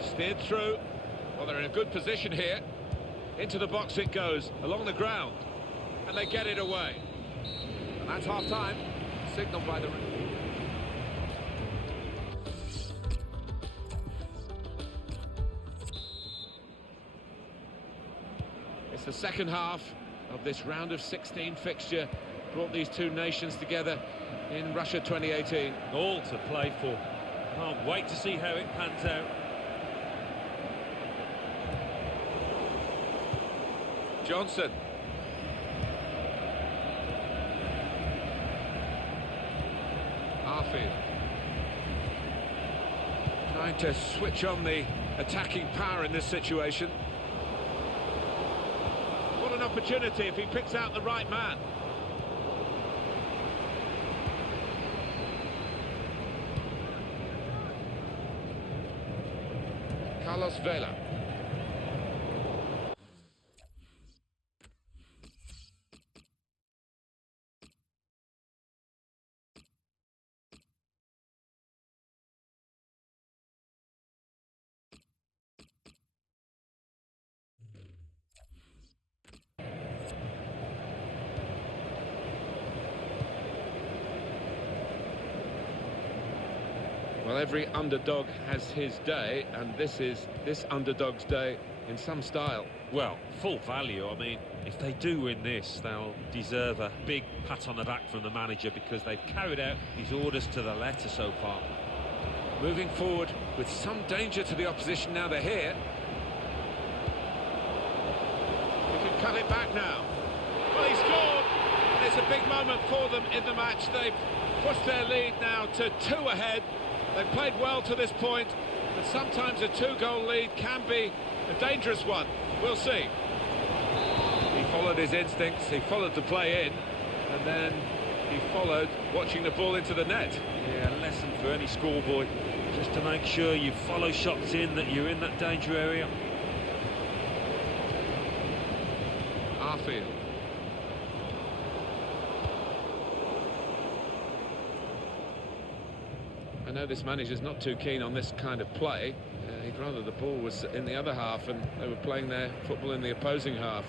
Steered through. Well, they're in a good position here. Into the box it goes, along the ground. And they get it away. And that's half-time. Signalled by the... It's the second half of this round of 16 fixture. Brought these two nations together in Russia 2018. All to play for. Can't wait to see how it pans out. Johnson. Arfield. Trying to switch on the attacking power in this situation. What an opportunity if he picks out the right man. Carlos Vela. Well, every underdog has his day, and this is this underdog's day in some style. Well, full value. I mean, If they do win this, they'll deserve a big pat on the back from the manager, because they've carried out his orders to the letter so far. Moving forward with some danger to the opposition now they're here. They can cut it back now. Well, he scored! And it's a big moment for them in the match. They've pushed their lead now to 2 ahead. They've played well to this point, but sometimes a 2-goal lead can be a dangerous one. We'll see. He followed his instincts, he followed the play in, and then he followed watching the ball into the net. Yeah, a lesson for any schoolboy, just to make sure you follow shots in, that you're in that danger area. Arfield. I know this manager's not too keen on this kind of play. He'd rather the ball was in the other half and they were playing their football in the opposing half.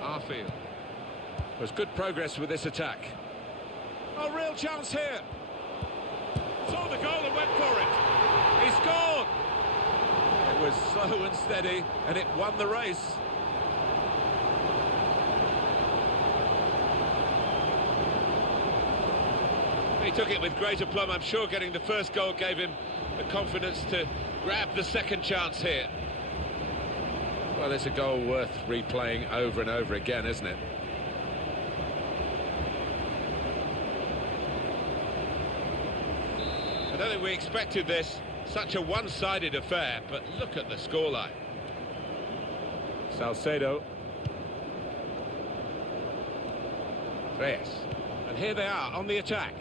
Arfield. There's good progress with this attack. A real chance here. Saw the goal and went for it. He scored. It was slow and steady, and it won the race. He took it with great aplomb. I'm sure getting the first goal gave him the confidence to grab the second chance here. Well, it's a goal worth replaying over and over again, isn't it? I don't think we expected this, such a one-sided affair, but look at the scoreline. Salcedo. Reyes. And here they are on the attack.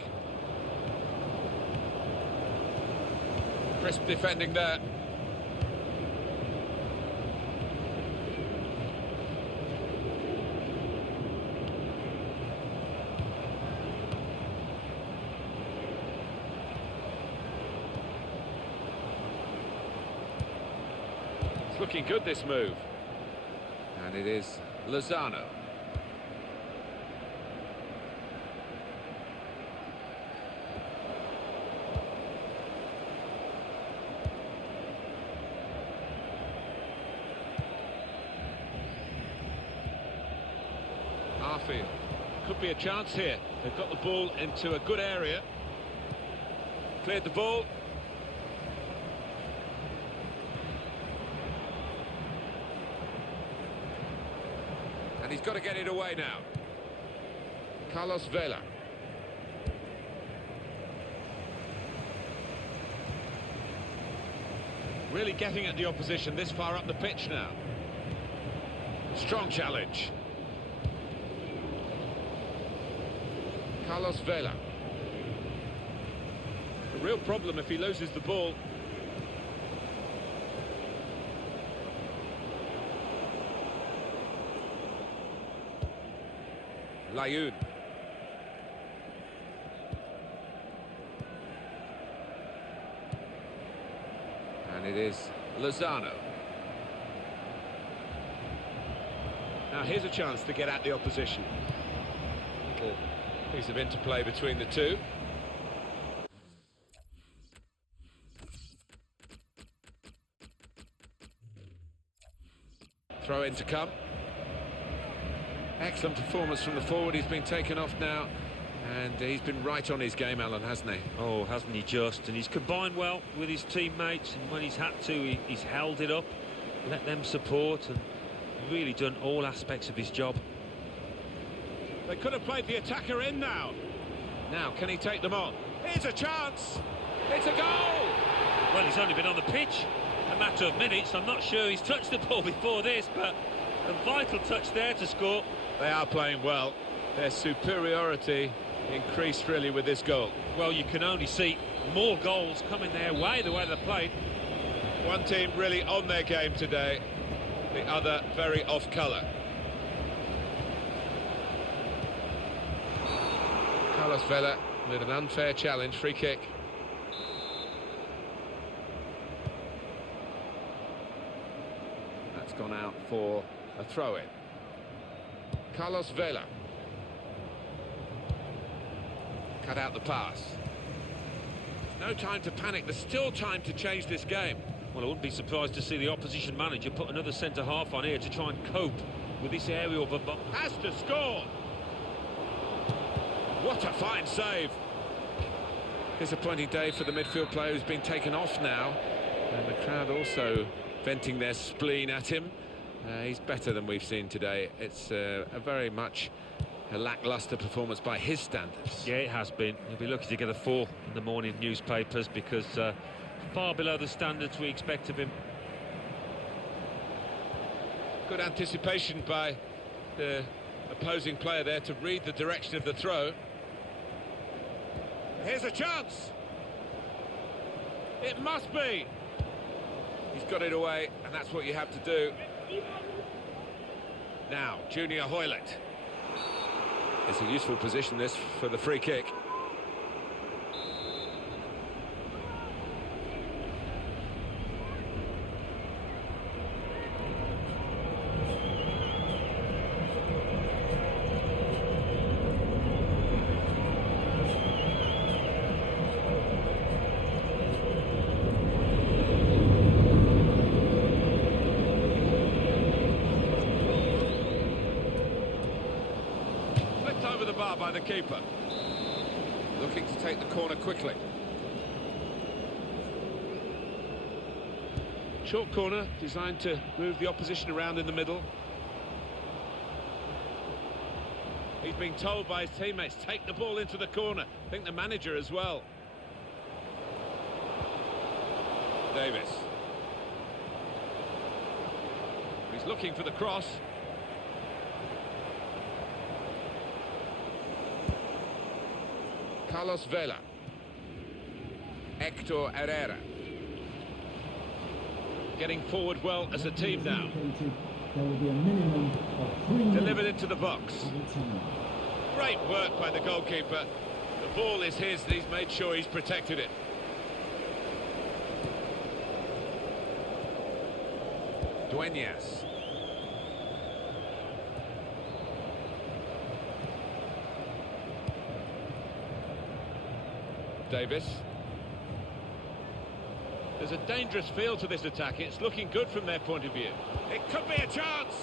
Crisp defending there. It's looking good, this move. And it is Lozano. Arfield. Could be a chance here. They've got the ball into a good area. Cleared the ball. And he's got to get it away now. Carlos Vela. Really getting at the opposition this far up the pitch now. Strong challenge. Carlos Vela. A real problem if he loses the ball. Layun. And it is Lozano. Now here's a chance to get at the opposition. Little piece of interplay between the two. Throw in to come. Excellent performance from the forward. He's been taken off now, and he's been right on his game, Alan, hasn't he? Oh, hasn't he just? And he's combined well with his teammates, and when he's had to, he's held it up, let them support, and really done all aspects of his job. They could have played the attacker in now. Now, can he take them on? Here's a chance! It's a goal! Well, he's only been on the pitch a matter of minutes. I'm not sure he's touched the ball before this, but a vital touch there to score. They are playing well. Their superiority increased really with this goal. Well, you can only see more goals coming their way, the way they played. One team really on their game today, the other very off colour. Carlos Vela with an unfair challenge, free kick. That's gone out for a throw-in. Carlos Vela. Cut out the pass. No time to panic, there's still time to change this game. Well, I wouldn't be surprised to see the opposition manager put another centre-half on here to try and cope with this aerial bombardment. Has to score! What a fine save! Disappointing day for the midfield player who's been taken off now. And the crowd also venting their spleen at him. He's better than we've seen today. It's a very much a lacklustre performance by his standards. Yeah, it has been. He'll be lucky to get a 4 in the morning newspapers because far below the standards we expect of him. Good anticipation by the opposing player there to read the direction of the throw. Here's a chance. It must be. He's got it away, and that's what you have to do. Now, Junior Hoylett. It's a useful position, this, for the free kick. Over the bar by the keeper. Looking to take the corner quickly. Short corner designed to move the opposition around in the middle. He's being told by his teammates, take the ball into the corner. I think the manager as well. Davis. He's looking for the cross. Carlos Vela. Hector Herrera. Getting forward well as a team now. There will be a minimum of 3 Delivered into the box. minutes. Great work by the goalkeeper. The ball is his, and he's made sure he's protected it. Dueñas. Davis. There's a dangerous feel to this attack. It's looking good from their point of view. It could be a chance.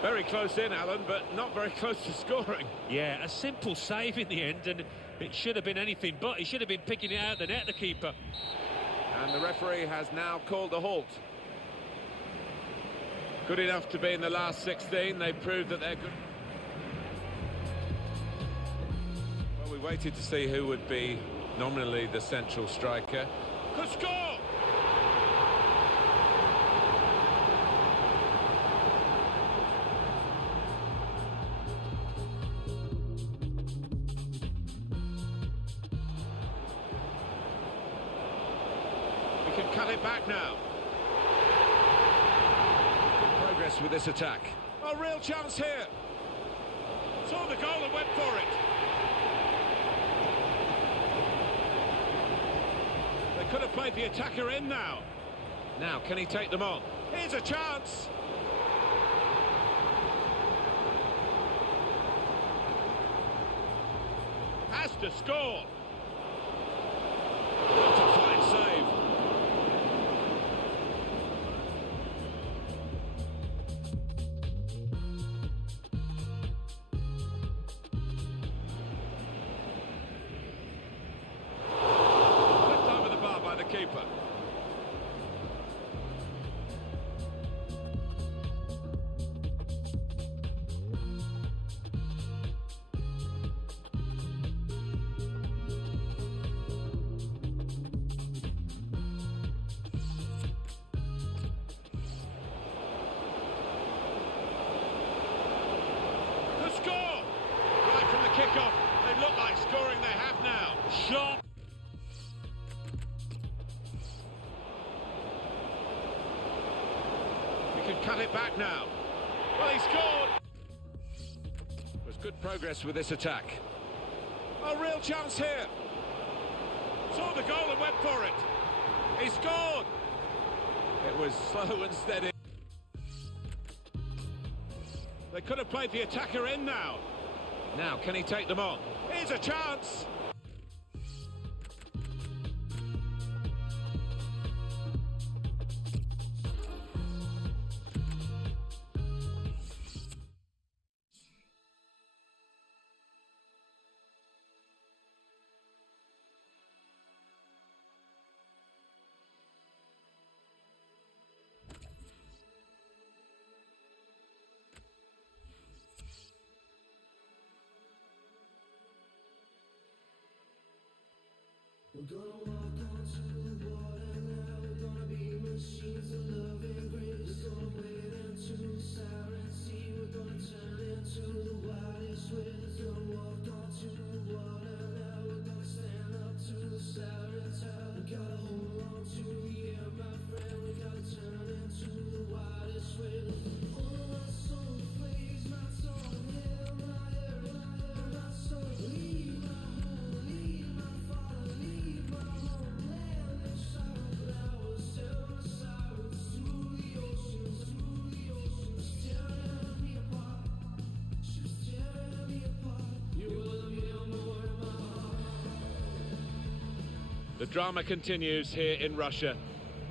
Very close in, Alan, but not very close to scoring. Yeah, a simple save in the end, and it should have been anything but. He should have been picking it out the net, the keeper. And the referee has now called a halt. Good enough to be in the last 16. They've proved that they're good. Well, we waited to see who would be nominally the central striker. Could score! We can cut it back now. Good progress with this attack. A real chance here. Saw the goal and went for it. They could have played the attacker in now. Now, can he take them on? Here's a chance. Has to score. What a fine save. Flipped over the bar by the keeper. Score! Right from the kickoff. They look like scoring, they have now. Shot! We can cut it back now. Well, he scored! There's good progress with this attack. A real chance here. Saw the goal and went for it. He scored! It was slow and steady. They could have played the attacker in now. Now, can he take them on? Here's a chance. The drama continues here in Russia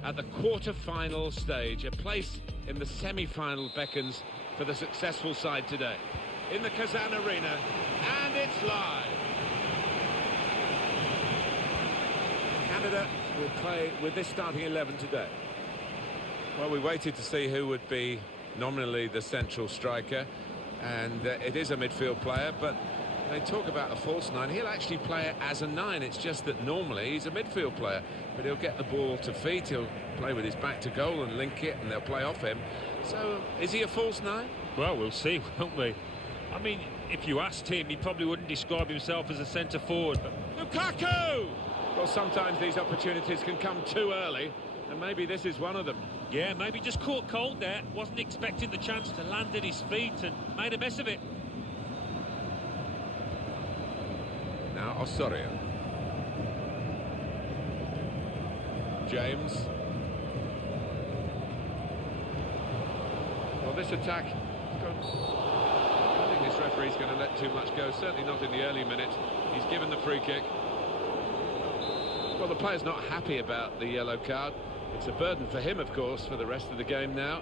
at the quarter-final stage. A place in the semi-final beckons for the successful side today. In the Kazan Arena, and it's live. Canada will play with this starting 11 today. Well, we waited to see who would be nominally the central striker, and it is a midfield player, but they talk about a false nine. He'll actually play it as a nine. It's just that normally he's a midfield player, but he'll get the ball to feet. He'll play with his back to goal and link it, and they'll play off him. So, is he a false nine? Well, we'll see, won't we? I mean, if you asked him, he probably wouldn't describe himself as a centre-forward. But Lukaku! Well, sometimes these opportunities can come too early, and maybe this is one of them. yeah, maybe just caught cold there. Wasn't expecting the chance to land at his feet and made a mess of it. Now Osorio. James. Well, this attack, I think this referee's going to let too much go, certainly not in the early minutes. He's given the free kick. Well, the player's not happy about the yellow card. It's a burden for him, of course, for the rest of the game now.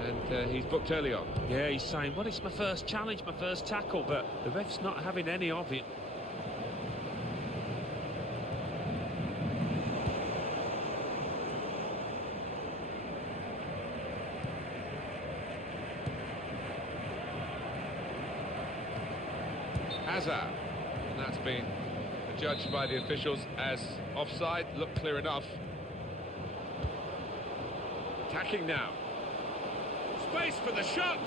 And he's booked early on. Yeah, he's saying, well, it's my first challenge, my first tackle, but the ref's not having any of it. Hazard. And that's been judged by the officials as offside. Looked clear enough. Attacking now. Space for the shot.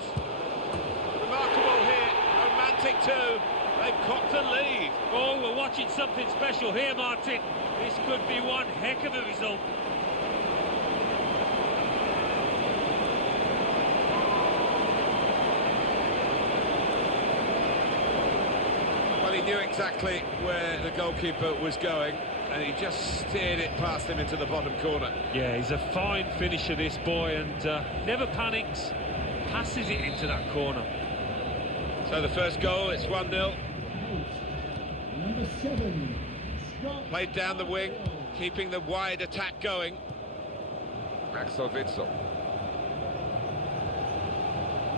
Remarkable here. Romantic too. They've copped a lead. Oh, we're watching something special here, Martin. This could be one heck of a result. Well, he knew exactly where the goalkeeper was going, and he just steered it past him into the bottom corner. Yeah, he's a fine finisher, this boy, and never panics. Passes it into that corner. So the first goal, it's 1-0. Number 7, Scott. Played down the wing, keeping the wide attack going. Axel Witsel.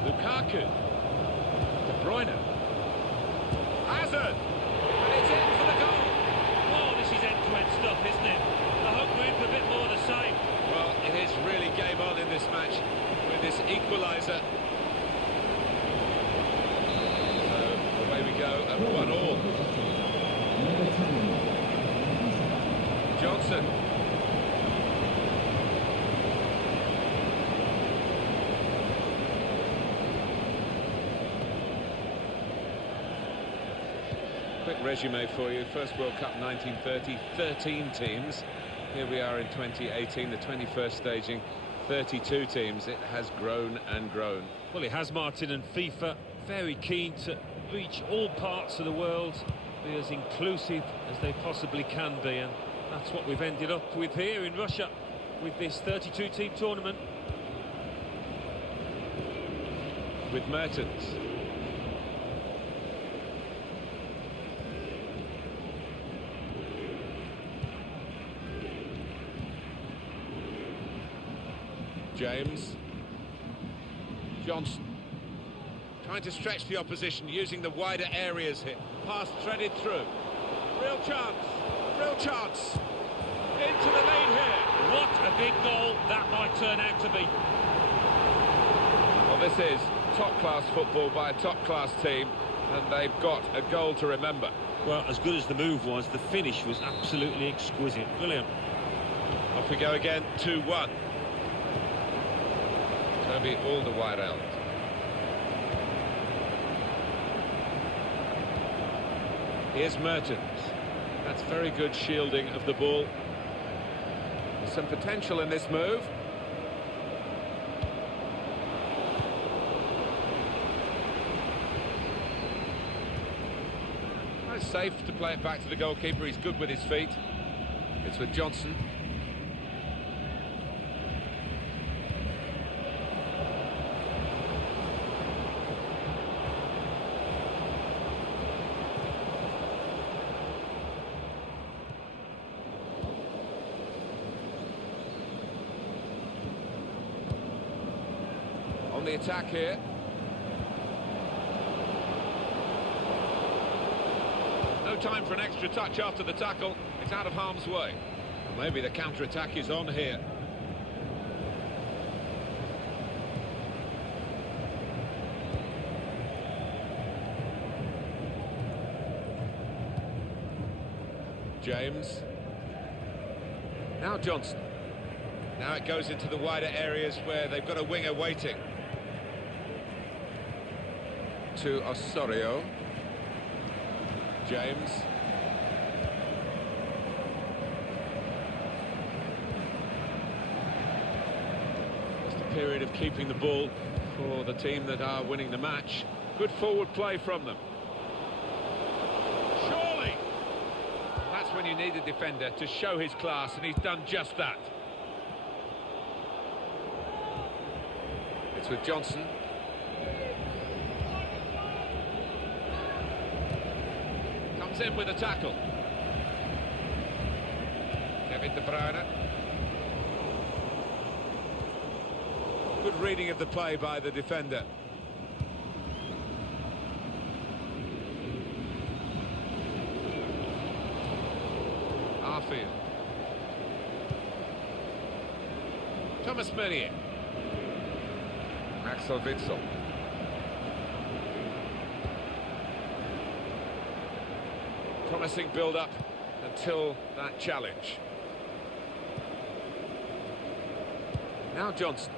Lukaku. De Bruyne. Hazard. And it's in for the goal. Oh, this is end-to-end stuff, isn't it? I hope we're in for a bit more of the same. Well, it is really game on in this match with this equaliser. So away we go at 1-1. Number 10. Johnson. Quick resume for you. First World Cup 1930, 13 teams. Here we are in 2018, the 21st staging, 32 teams. It has grown and grown. Well, it has, Martin, and FIFA very keen to reach all parts of the world, be as inclusive as they possibly can be, and that's what we've ended up with here in Russia with this 32-team tournament. With Mertens. James. Johnson. Trying to stretch the opposition, using the wider areas here. Pass threaded through. Real chance. Real chance. Into the lead here. What a big goal that might turn out to be. Well, this is top-class football by a top-class team, and they've got a goal to remember. Well, as good as the move was, the finish was absolutely exquisite. Brilliant. Off we go again, 2-1. Toby Alderweireld. Here's Mertens. That's very good shielding of the ball. There's some potential in this move. It's safe to play it back to the goalkeeper. He's good with his feet. It's with Johnson. On the attack here. No time for an extra touch after the tackle. It's out of harm's way. Maybe the counter-attack is on here. James. Now Johnson. Now it goes into the wider areas where they've got a winger waiting. To Osorio. James. Just a period of keeping the ball for the team that are winning the match. Good forward play from them. Surely! That's when you need a defender to show his class, and he's done just that. It's with Johnson. Comes in with a tackle. Kevin De Bruyne. Good reading of the play by the defender. Arfield. Thomas Meunier. Axel Witsel. Promising build-up until that challenge. Now Johnson.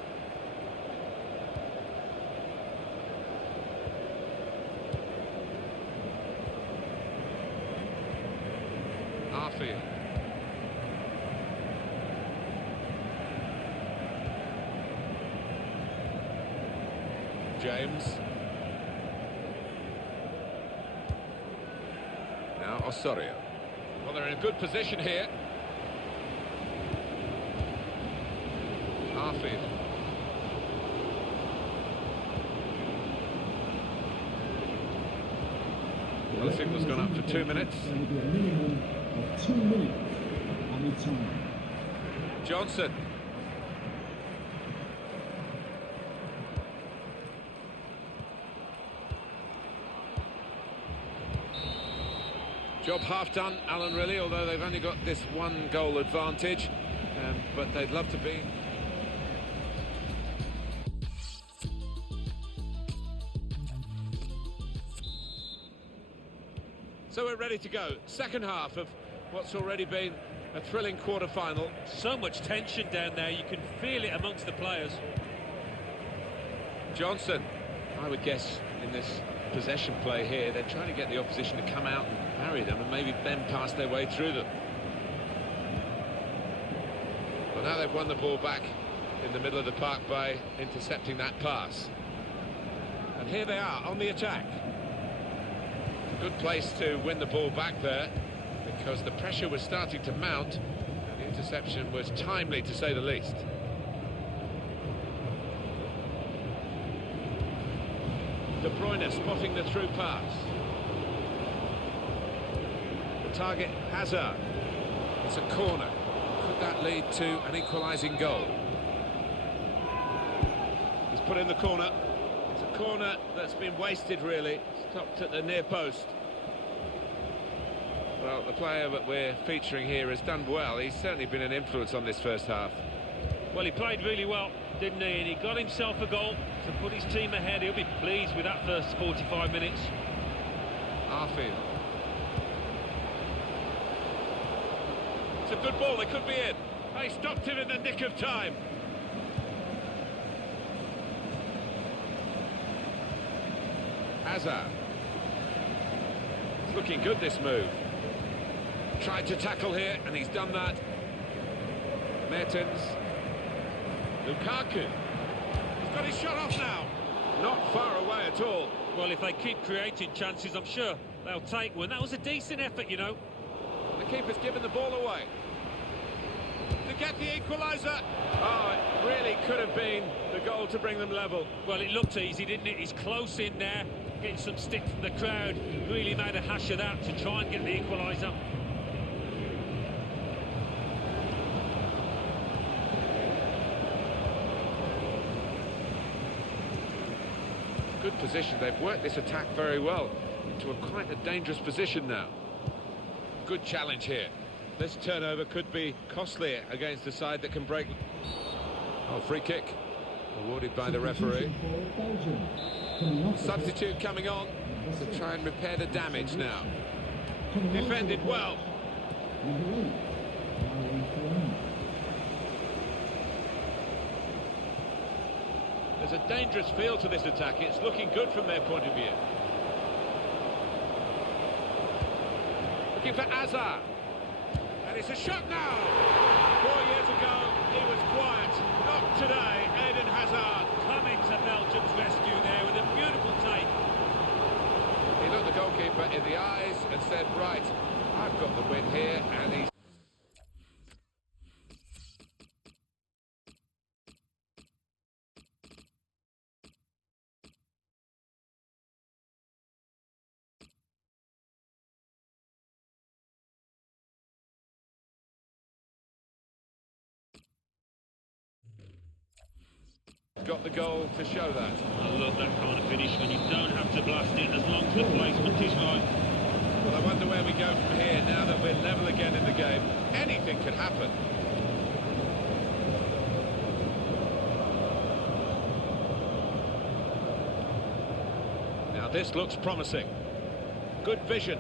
Arfield. James. Now Osorio. Well, they're in a good position here. Arfield. Well, the signal's gone up for 2 minutes. There will be a minimum of 2 minutes added time. Johnson. Job half done, Alan, really, although they've only got this 1 goal advantage, but they'd love to be. So we're ready to go. Second half of what's already been a thrilling quarter-final. So much tension down there, you can feel it amongst the players. Johnson, I would guess in this possession play here, they're trying to get the opposition to come out and parry them and maybe then pass their way through them. Well, now they've won the ball back in the middle of the park by intercepting that pass. And here they are on the attack. Good place to win the ball back there because the pressure was starting to mount and the interception was timely, to say the least. De Bruyne spotting the through pass. The target, Hazard. It's a corner. Could that lead to an equalising goal? He's put in the corner. It's a corner that's been wasted, really. Stopped at the near post. Well, the player that we're featuring here has done well. He's certainly been an influence on this first half. Well, he played really well, didn't he? And he got himself a goal to put his team ahead. He'll be pleased with that first 45 minutes. Arfield. a good ball, they could be in. They stopped him in the nick of time. Hazard. It's looking good, this move. Tried to tackle here, and he's done that. Mertens. Lukaku. He's got his shot off now. Not far away at all. Well, if they keep creating chances, I'm sure they'll take one. That was a decent effort, you know. The keeper's given the ball away. To get the equaliser. Oh, it really could have been the goal to bring them level. Well, it looked easy, didn't it? He's close in there, getting some stick from the crowd. Really made a hash of that to try and get the equaliser. Good position. They've worked this attack very well into quite a dangerous position now. Good challenge here. This turnover could be costly against the side that can break. Oh, free kick awarded by the referee. Substitute coming on to try and repair the damage now. Defended well. There's a dangerous feel to this attack. It's looking good from their point of view. Looking for Hazard. And it's a shot now. 4 years ago, he was quiet. Not today, Eden Hazard. Coming to Belgium's rescue there with a beautiful take. He looked the goalkeeper in the eyes and said, right, I've got the win here, and he's... got the goal to show that. I love that kind of finish when you don't have to blast it as long as the placement is right. Well, I wonder where we go from here now that we're level again in the game. Anything could happen. Now this looks promising. Good vision.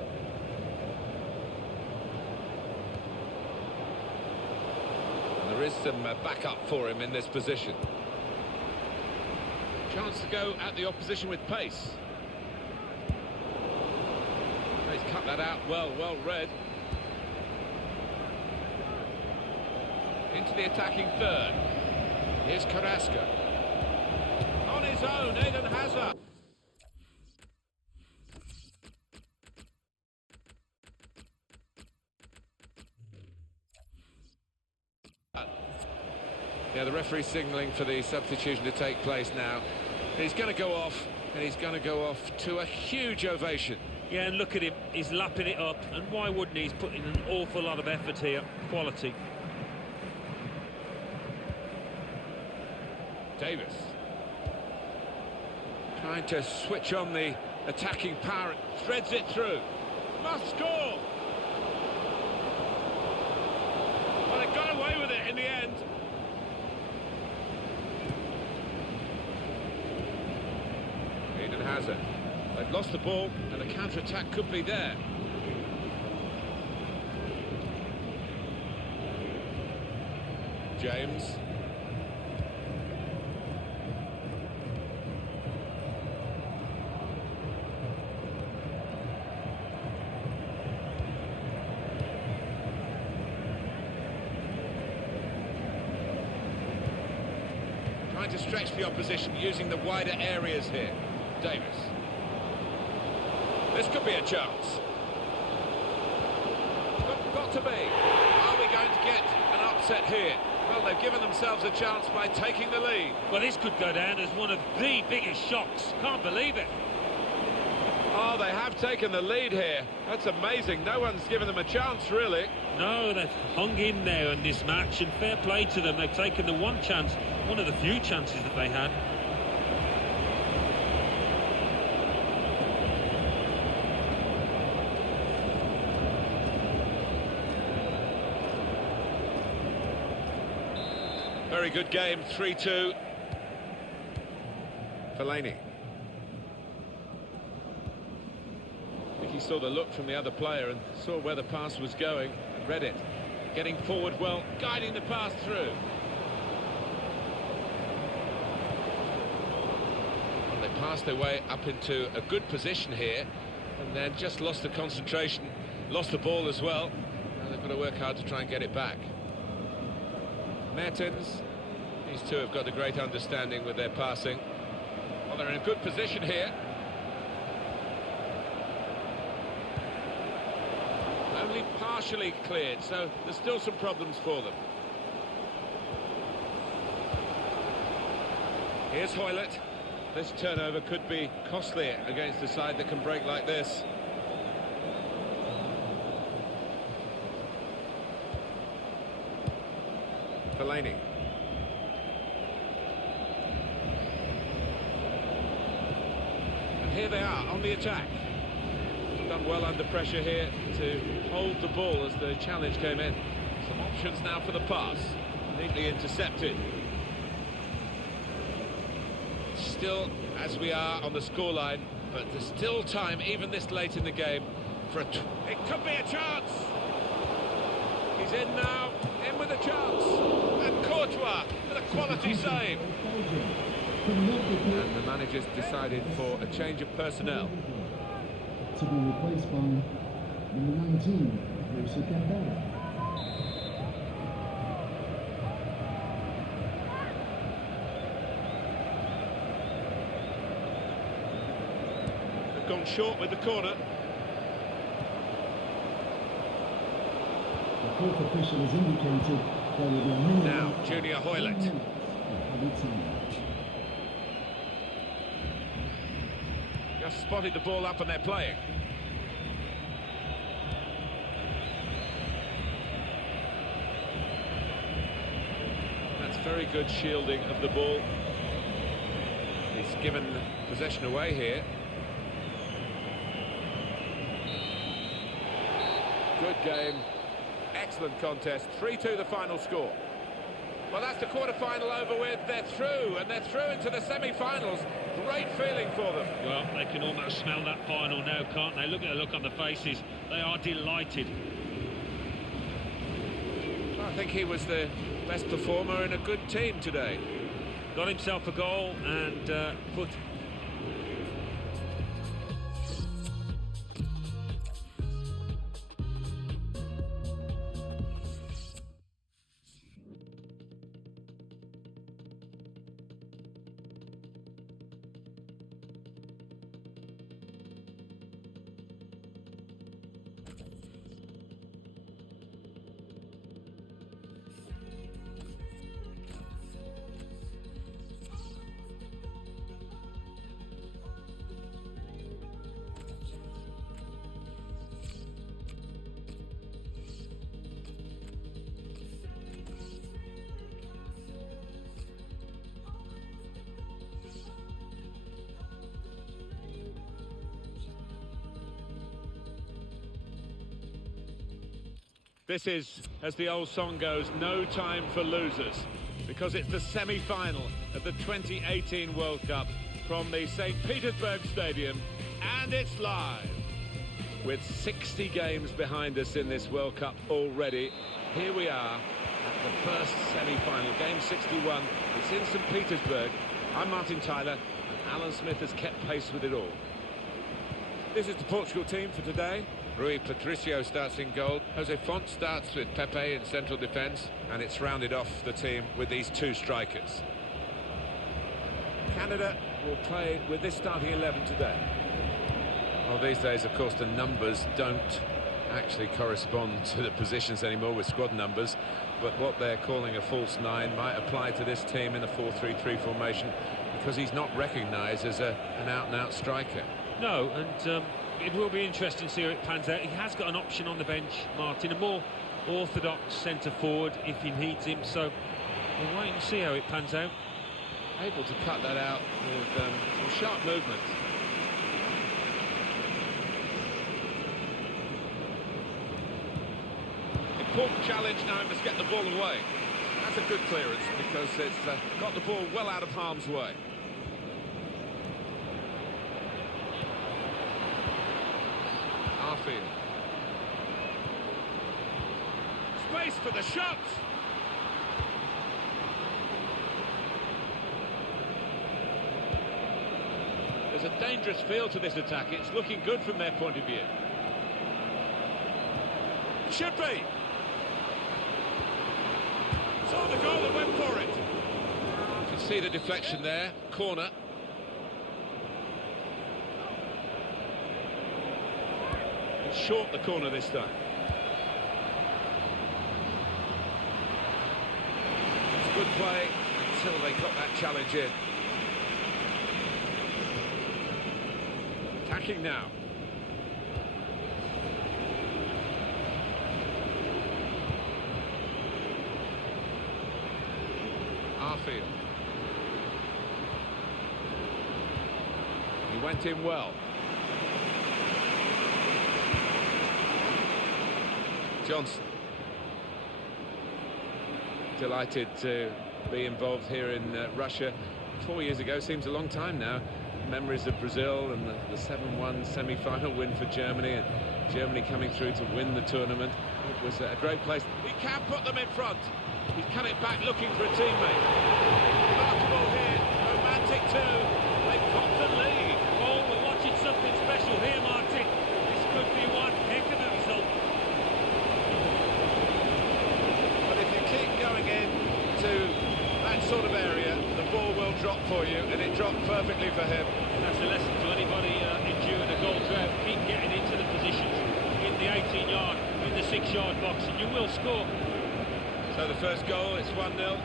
And there is some backup for him in this position. Chance to go at the opposition with pace. He's cut that out well read. Into the attacking third. Here's Carrasco. On his own, Eden Hazard. Yeah, the referee's signalling for the substitution to take place now. He's going to go off, and he's going to go off to a huge ovation. Yeah, and look at him, he's lapping it up, and why wouldn't he? He's putting an awful lot of effort here, quality. Davis. Trying to switch on the attacking power, threads it through. Must score! Well, they got away with it in the end. Eden Hazard. They've lost the ball, and a counter-attack could be there. James. Trying to stretch the opposition using the wider areas here. Davis. This could be a chance. Got to be. Are we going to get an upset here? Well, they've given themselves a chance by taking the lead. Well, this could go down as one of the biggest shocks. Can't believe it. Oh, they have taken the lead here. That's amazing. No one's given them a chance, really. No, they've hung in there in this match, and fair play to them. They've taken the one chance, one of the few chances that they had. Very good game, 3-2. Fellaini. I think he saw the look from the other player and saw where the pass was going and read it. getting forward well, guiding the pass through. Well, they passed their way up into a good position here, and then just lost the concentration, lost the ball as well. Now they've got to work hard to try and get it back. Mertens, these two have got a great understanding with their passing. Well, they're in a good position here. Only partially cleared, so there's still some problems for them. Here's Hoylett. This turnover could be costly against a side that can break like this. Fellaini. And here they are on the attack. Done well under pressure here to hold the ball as the challenge came in. Some options now for the pass. Neatly intercepted. Still, as we are on the scoreline, but there's still time, even this late in the game, for it could be a chance. He's in now, in with a chance. And Courtois with a quality save. And the manager's decided for a change of personnel. To be replaced by number 19, Jose Campbell. They've gone short with the corner. The fourth official has indicated there will be a minimum Now, Junior Hoylett. of added time. Just spotted the ball up and they're playing. That's very good shielding of the ball. He's given possession away here. Good game. Excellent contest. 3-2 the final score. Well, that's the quarter-final over with. They're through, and they're through into the semi-finals. Great feeling for them. Well, they can almost smell that final now, can't they? Look at the look on the faces. They are delighted. I think he was the best performer in a good team today. Got himself a goal and put... This is, as the old song goes, no time for losers, because it's the semi-final of the 2018 World Cup from the St. Petersburg Stadium, and it's live. With 60 games behind us in this World Cup already, here we are at the first semi-final, game 61. It's in St. Petersburg. I'm Martin Tyler, and Alan Smith has kept pace with it all. This is the Portugal team for today. Rui Patricio starts in goal. Jose Font starts with Pepe in central defence, and it's rounded off the team with these two strikers. Canada will play with this starting 11 today. Well, these days, of course, the numbers don't actually correspond to the positions anymore with squad numbers, but what they're calling a false nine might apply to this team in a 4-3-3 formation, because he's not recognised as an out-and-out striker. No, and it will be interesting to see how it pans out. He has got an option on the bench, Martin, a more orthodox centre-forward if he needs him, so we'll wait and see how it pans out. Able to cut that out with some sharp movement. Important challenge now, must get the ball away. That's a good clearance because it's got the ball well out of harm's way. Arfield. space for the shot. There's a dangerous feel to this attack. It's looking good from their point of view. It should be. Saw the goal and went for it. You can see the deflection there. Corner. It's short the corner this time. It's good play until they got that challenge in. Attacking now. Arfield. He went in well. Johnson. Delighted to be involved here in Russia. 4 years ago, seems a long time now. Memories of Brazil and the 7-1 semi-final win for Germany, and Germany coming through to win the tournament. It was a great place. He can put them in front. He's cut it back looking for a teammate. Remarkable here, romantic too. They've got the lead. Oh, we're watching something special here, Martin. This could be one heck of a result. But if you keep going in to that sort of area, the ball will drop for you, and it dropped perfectly for him. That's a lesson to anybody enduring a goal drought. Keep getting into the positions in the 18-yard, in the 6-yard box, and you will score. So the first goal, it's 1-0.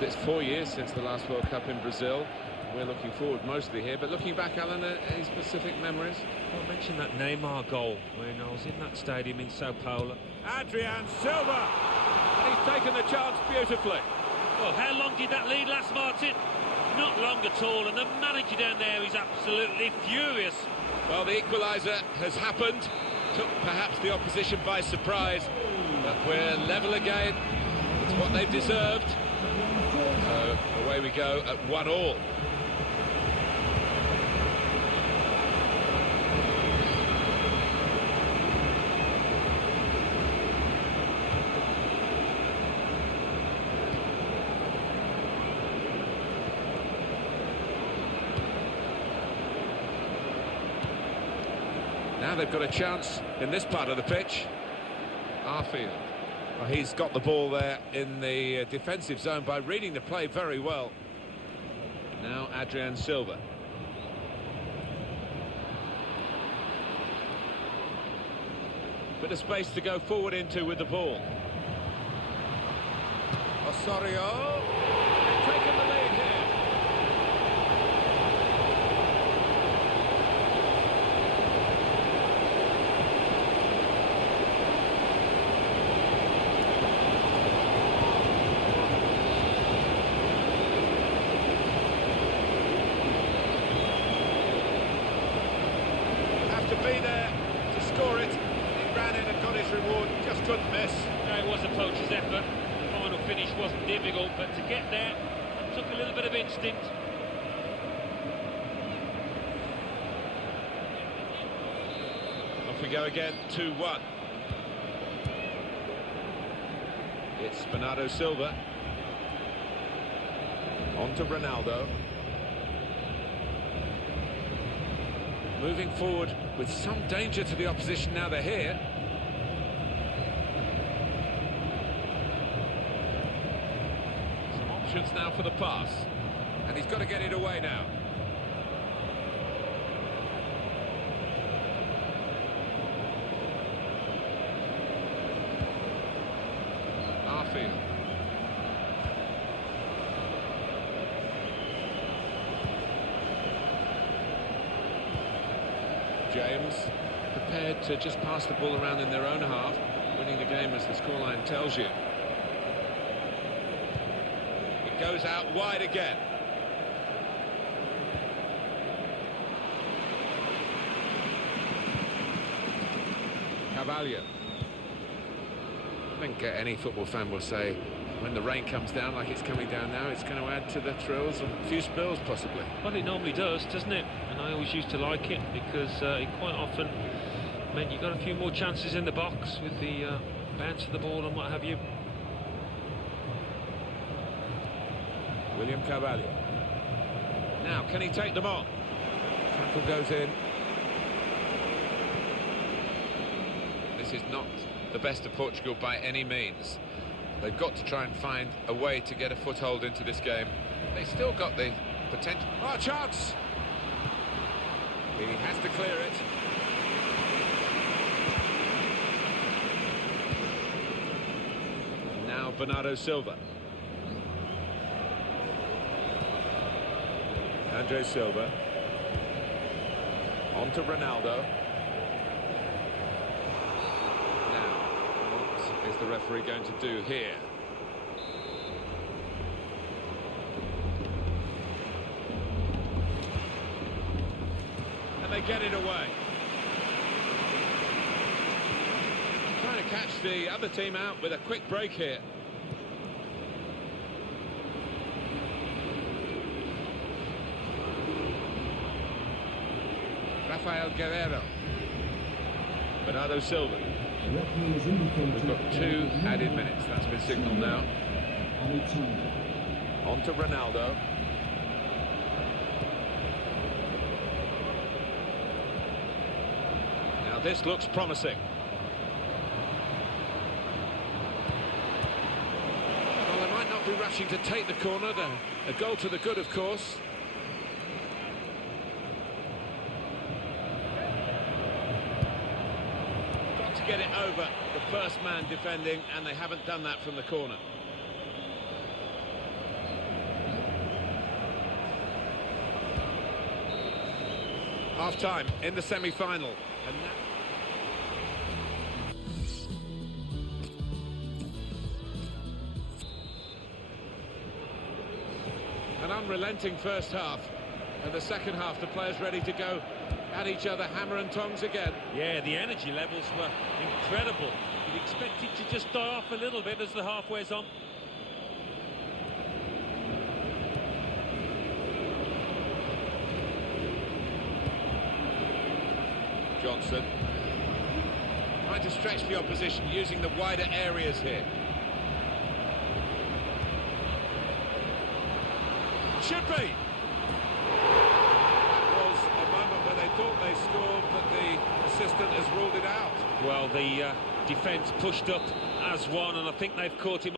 It's 4 years since the last World Cup in Brazil. We're looking forward mostly here, but looking back, Alan, any specific memories? I mentioned that Neymar goal when I was in that stadium in Sao Paulo. Adrian Silva! And he's taken the chance beautifully. Well, how long did that lead last, Martin? Not long at all, and the manager down there is absolutely furious. Well, the equaliser has happened. Took perhaps the opposition by surprise, but we're level again. It's what they've deserved. So away we go at 1-1. Now they've got a chance in this part of the pitch. Arfield. Well, he's got the ball there in the defensive zone by reading the play very well. Now Adrian Silva. Bit of space to go forward into with the ball. Osorio. They've taken the lead here. Be there to score it. He ran in and got his reward, just couldn't miss. No, it was a poacher's effort. The final finish wasn't difficult, but to get there, it took a little bit of instinct. Off we go again, 2-1. It's Bernardo Silva. On to Ronaldo. Moving forward with some danger to the opposition now they're here. Some options now for the pass. And he's got to get it away now. Arfield. James prepared to just pass the ball around in their own half, winning the game as the scoreline tells you. It goes out wide again. Carvalho. I think any football fan will say when the rain comes down like it's coming down now, it's going to add to the thrills and a few spills possibly. Well, it normally does, doesn't it? And I always used to like it because it quite often meant you got a few more chances in the box with the bounce of the ball and what have you. William Carvalho. Now, can he take them on? Tackle goes in. This is not the best of Portugal by any means. They've got to try and find a way to get a foothold into this game. They've still got the potential. Oh, chance! He has to clear it. Now Bernardo Silva. Andre Silva. On to Ronaldo. Now, what is the referee going to do here? And they get it away. Trying to catch the other team out with a quick break here. Rafael Guerrero. Bernardo Silva. We've got 2 added minutes. That's been signalled now. On to Ronaldo. Now this looks promising. Well, they might not be rushing to take the corner. A goal to the good, of course. To get it over the first man defending, and they haven't done that from the corner. Half time in the semi-final. An unrelenting first half, and the second half the players ready to go at each other, hammer and tongs again. Yeah, the energy levels were incredible. You'd expect it to just die off a little bit as the half wears on. Johnson trying to stretch the opposition using the wider areas here. Should be. Thought they scored, but the assistant has ruled it out. Well, the defence pushed up as one, and I think they've caught him.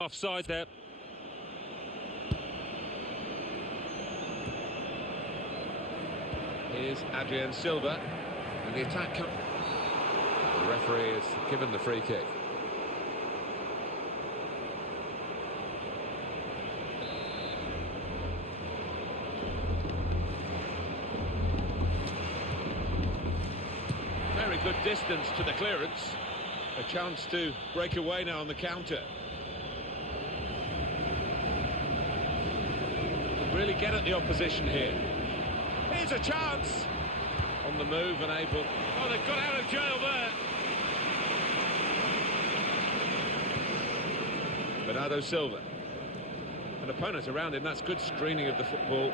Offside there. Here's Adrien Silva, and the attack comes. The referee has given the free kick. Very good distance to the clearance. A chance to break away now on the counter. Really get at the opposition here. Here's a chance. On the move and able. Oh, they've got out of jail there. Bernardo Silva. An opponent around him. That's good screening of the football.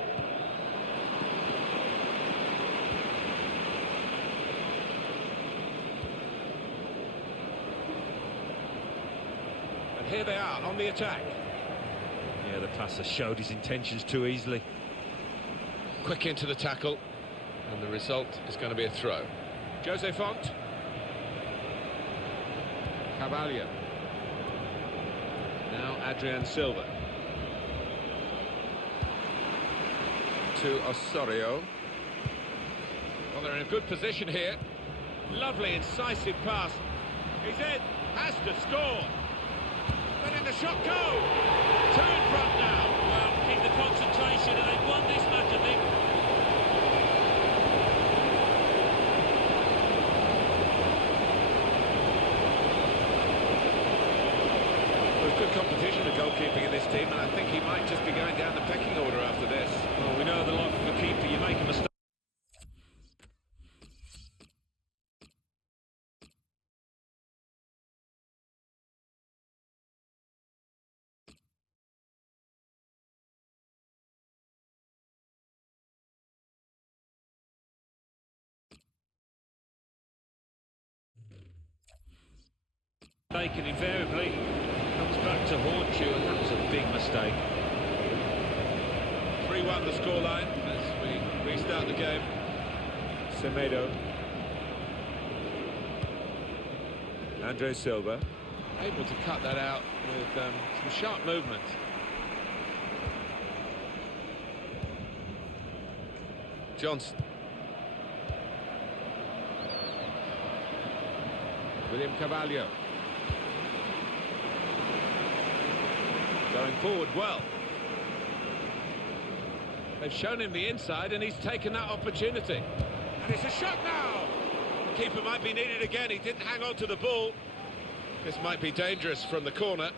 And here they are on the attack. Yeah, the passer showed his intentions too easily. Quick into the tackle, and the result is going to be a throw. Jose Font. Carvalho. Now Adrien Silva. To Osorio. Well, they're in a good position here. Lovely, incisive pass. He's in, has to score. Letting the shot go. 2 in front now. Well, keep the concentration, and they've won this match, I think. good competition, the goalkeeping in this team, and I think he might just be going down the pecking order after this. Well, we know the life of a keeper, you make a mistake. And invariably comes back to haunt you, and that was a big mistake. 3-1 the scoreline as we restart the game. Semedo. Andre Silva. Able to cut that out with some sharp movement. Johnson. William Carvalho. Going forward well. They've shown him the inside and he's taken that opportunity. And it's a shot now! The keeper might be needed again, he didn't hang on to the ball. This might be dangerous from the corner.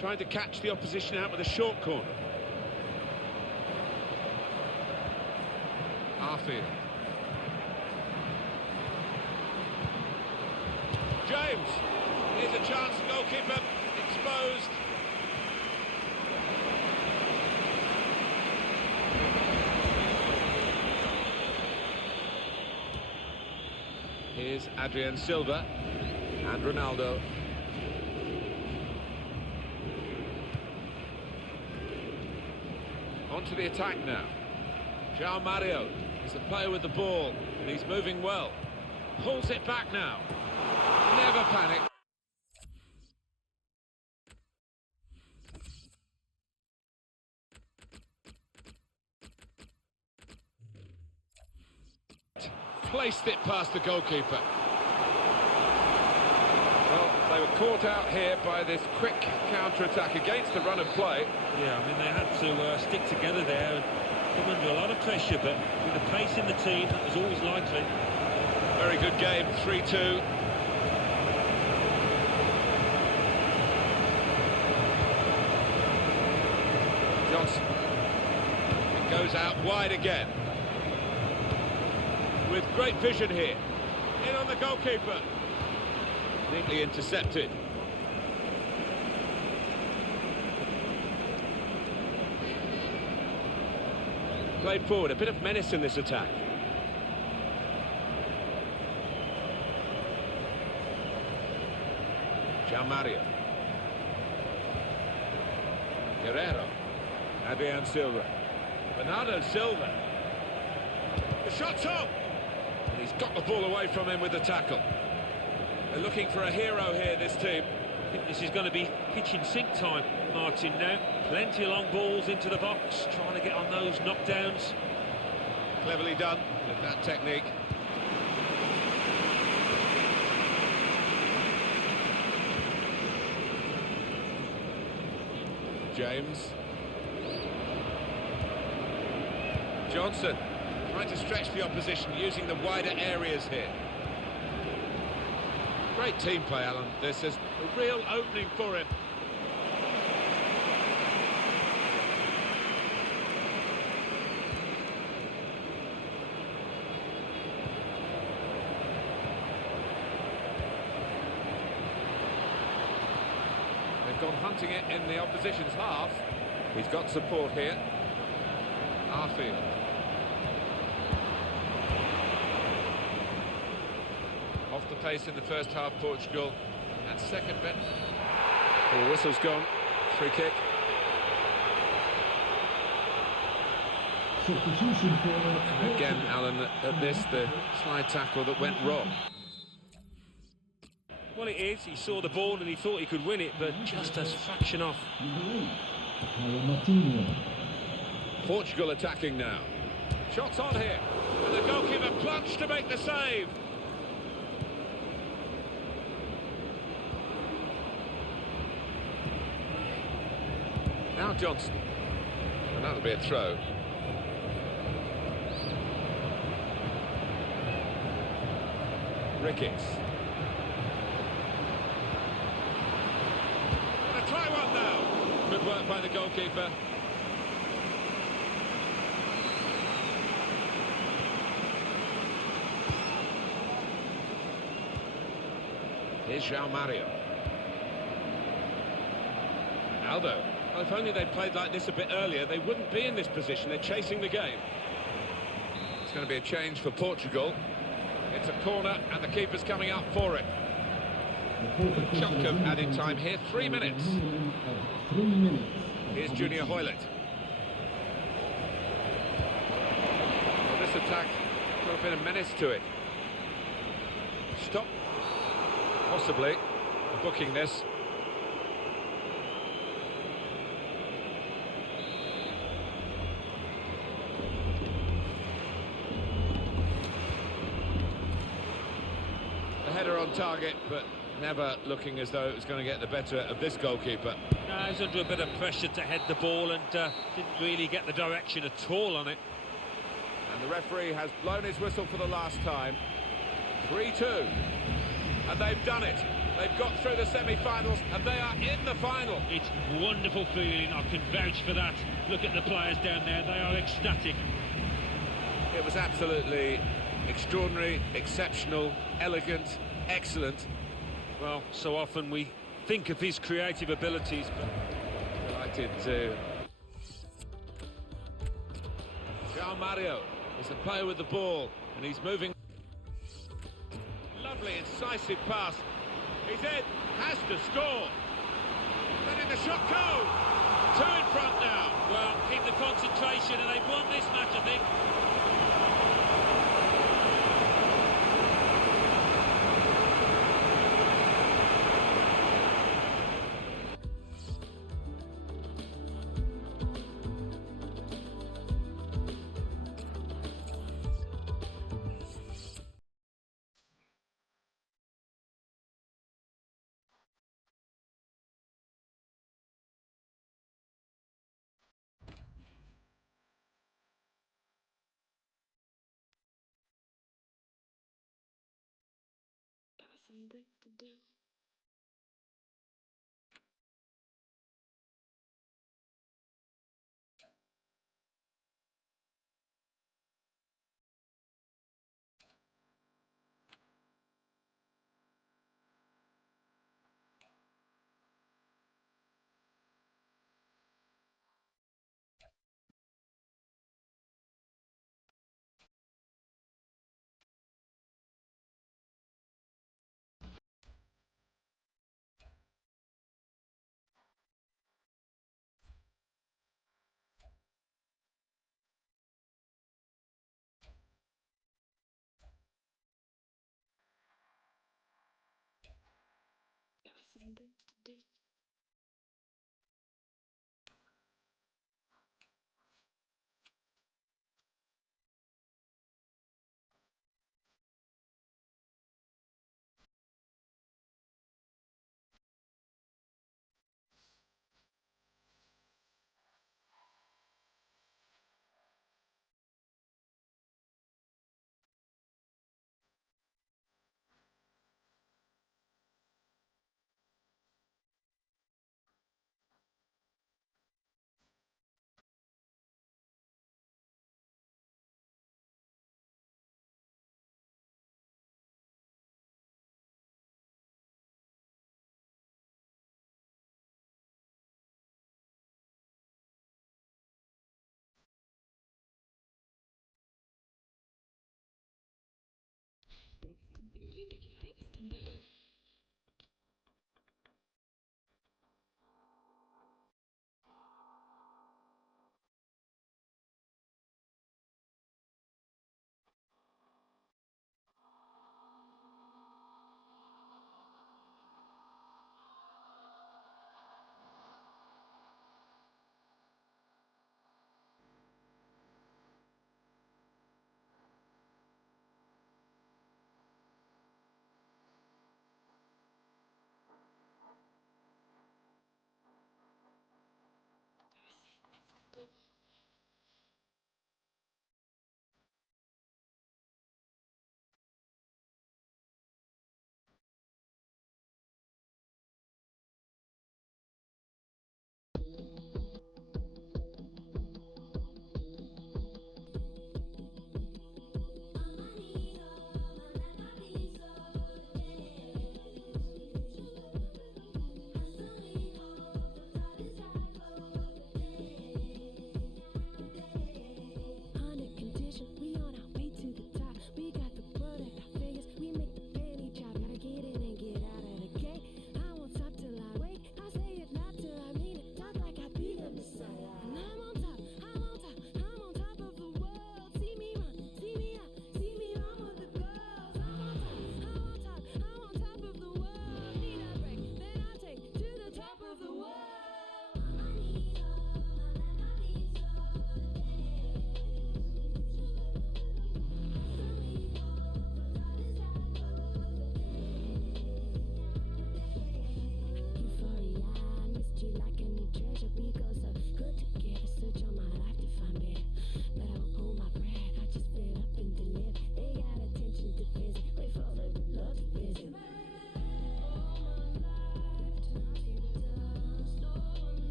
Trying to catch the opposition out with a short corner. Arfield. James! Here's a chance, goalkeeper exposed. Here's Adrian Silva and Ronaldo. On to the attack now. João Mario is a player with the ball and he's moving well. Pulls it back now. Never panic. Placed it past the goalkeeper. Well, they were caught out here by this quick counter-attack against the run of play. Yeah, I mean, they had to stick together there and come under a lot of pressure, but with the pace in the team, that was always likely. Very good game, 3-2. Johnson. It goes out wide again. With great vision here. In on the goalkeeper. Neatly intercepted. Played forward, a bit of menace in this attack. João Mario. Guerrero. Adrian Silva. Bernardo Silva. The shot's on! And he's got the ball away from him with the tackle. They're looking for a hero here, this team. I think this is going to be kitchen sink time, Martin, now. Plenty of long balls into the box, trying to get on those knockdowns. Cleverly done with that technique. James. Johnson. Trying to stretch the opposition using the wider areas here. Great team play, Alan. This is a real opening for him. They've gone hunting it in the opposition's half. He's got support here. Arfield. Off the pace in the first half, Portugal. And second bit. Oh, whistle's gone. Free kick. Substitution for... Again, Alan, at this, the slide tackle that went wrong. Well, it is. He saw the ball and he thought he could win it, but just a fraction off. Portugal attacking now. Shots on here. And the goalkeeper plunged to make the save. Now Johnson. And that'll be a throw. Ricketts. Good work by the goalkeeper. Here's João Mario. Aldo. Well, if only they'd played like this a bit earlier, they wouldn't be in this position. They're chasing the game. It's going to be a change for Portugal. It's a corner, and the keeper's coming up for it. A chunk of added time here, 3 minutes. Here's Junior Hoylett. Well, this attack got a bit of menace to it. Stop. Possibly booking this. The header on target, but never looking as though it was going to get the better of this goalkeeper. No, he was under a bit of pressure to head the ball and didn't really get the direction at all on it. And the referee has blown his whistle for the last time. 3-2. And they've done it. They've got through the semi-finals and they are in the final. It's wonderful feeling, I can vouch for that. Look at the players down there, they are ecstatic. It was absolutely extraordinary, exceptional, elegant, excellent. Well, so often we think of his creative abilities, but... Delighted to... João Mario is the player with the ball and he's moving. Lovely, incisive pass. He's in, has to score. Letting the shot go. 2 in front now. Well, keep the concentration and they've won this match, I think.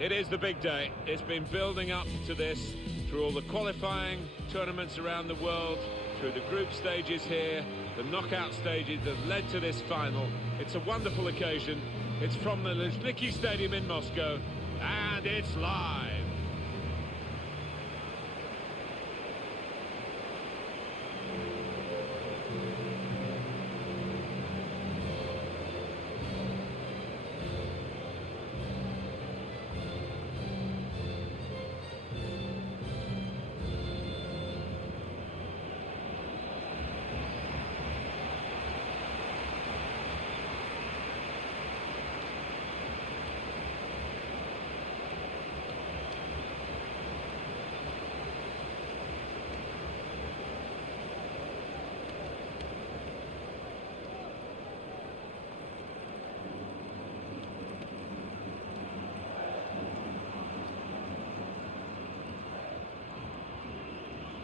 It is the big day. It's been building up to this through all the qualifying tournaments around the world, through the group stages here, the knockout stages that led to this final. It's a wonderful occasion. It's from the Luzhniki Stadium in Moscow, and it's live.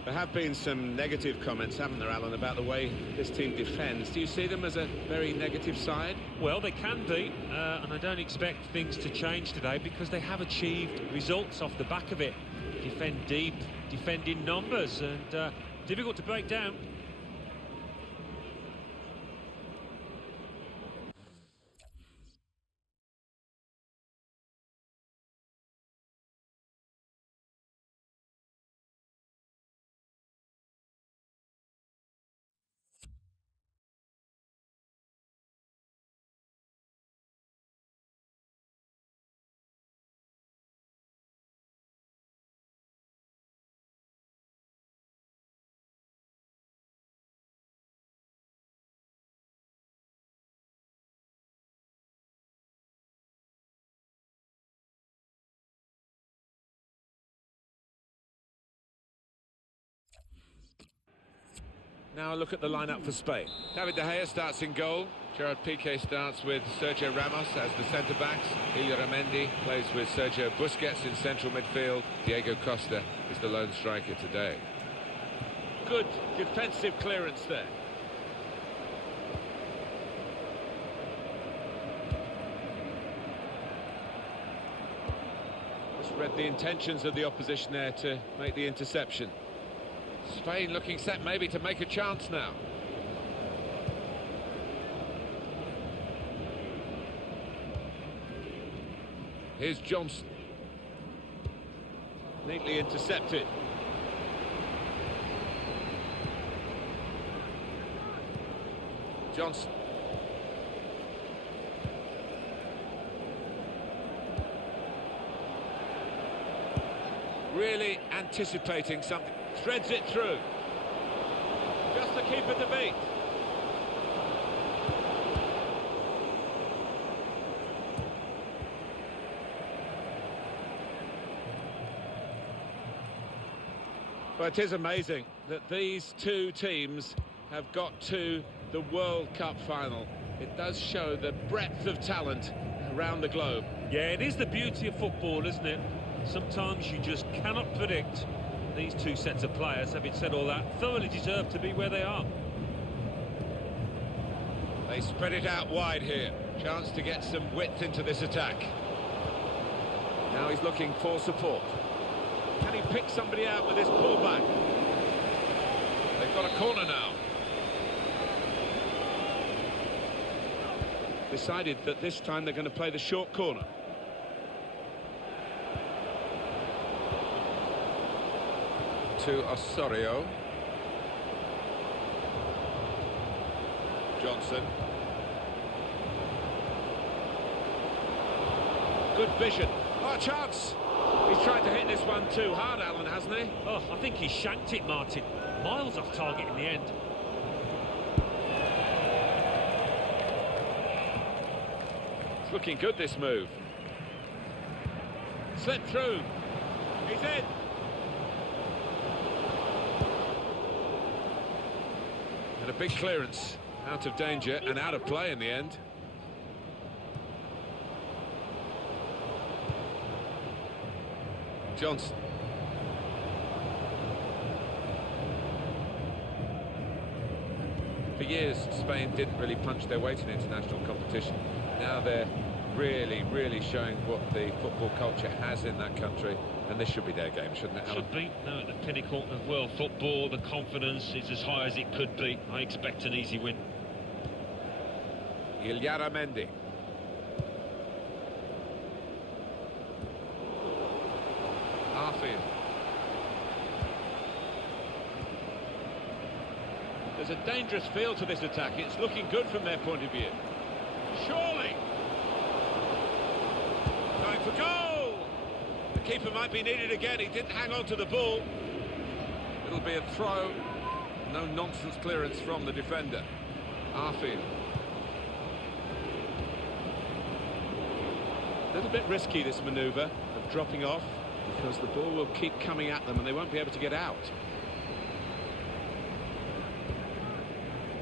There have been some negative comments, haven't there, Alan, about the way this team defends. Do you see them as a very negative side? Well, they can be, and I don't expect things to change today because they have achieved results off the back of it. Defend deep, defend in numbers, and difficult to break down. Now a look at the lineup for Spain. David De Gea starts in goal. Gerard Piqué starts with Sergio Ramos as the centre-backs. Illarramendi plays with Sergio Busquets in central midfield. Diego Costa is the lone striker today. Good defensive clearance there. Just read the intentions of the opposition there to make the interception. Spain looking set maybe to make a chance now. Here's Johnson. Neatly intercepted. Johnson. Really anticipating something. Threads it through. Just to keep it to beat. Well, it is amazing that these two teams have got to the World Cup final. It does show the breadth of talent around the globe. Yeah, it is the beauty of football, isn't it? Sometimes you just cannot predict. These two sets of players, having said all that, thoroughly deserve to be where they are. They spread it out wide here. Chance to get some width into this attack. Now he's looking for support. Can he pick somebody out with this pullback? They've got a corner now. Decided that this time they're going to play the short corner. To Osorio. Johnson. Good vision. Oh, a chance! He's tried to hit this one too hard, Alan, hasn't he? Oh, I think he shanked it, Martin. Miles off target in the end. It's looking good, this move. Slipped through. He's in. And a big clearance. Out of danger and out of play in the end. Johnson. For years, Spain didn't really punch their weight in international competition. Now they're really showing what the football culture has in that country, and this should be their game, shouldn't it, Alan? Should be. Now at the pinnacle of world football, the confidence is as high as it could be. I expect an easy win. Ilyara Mendy. Arfield. There's a dangerous feel to this attack. It's looking good from their point of view. Surely! Going for goal! The keeper might be needed again. He didn't hang on to the ball. It'll be a throw. No nonsense clearance from the defender. Arfield. A little bit risky, this manoeuvre of dropping off, because the ball will keep coming at them and they won't be able to get out.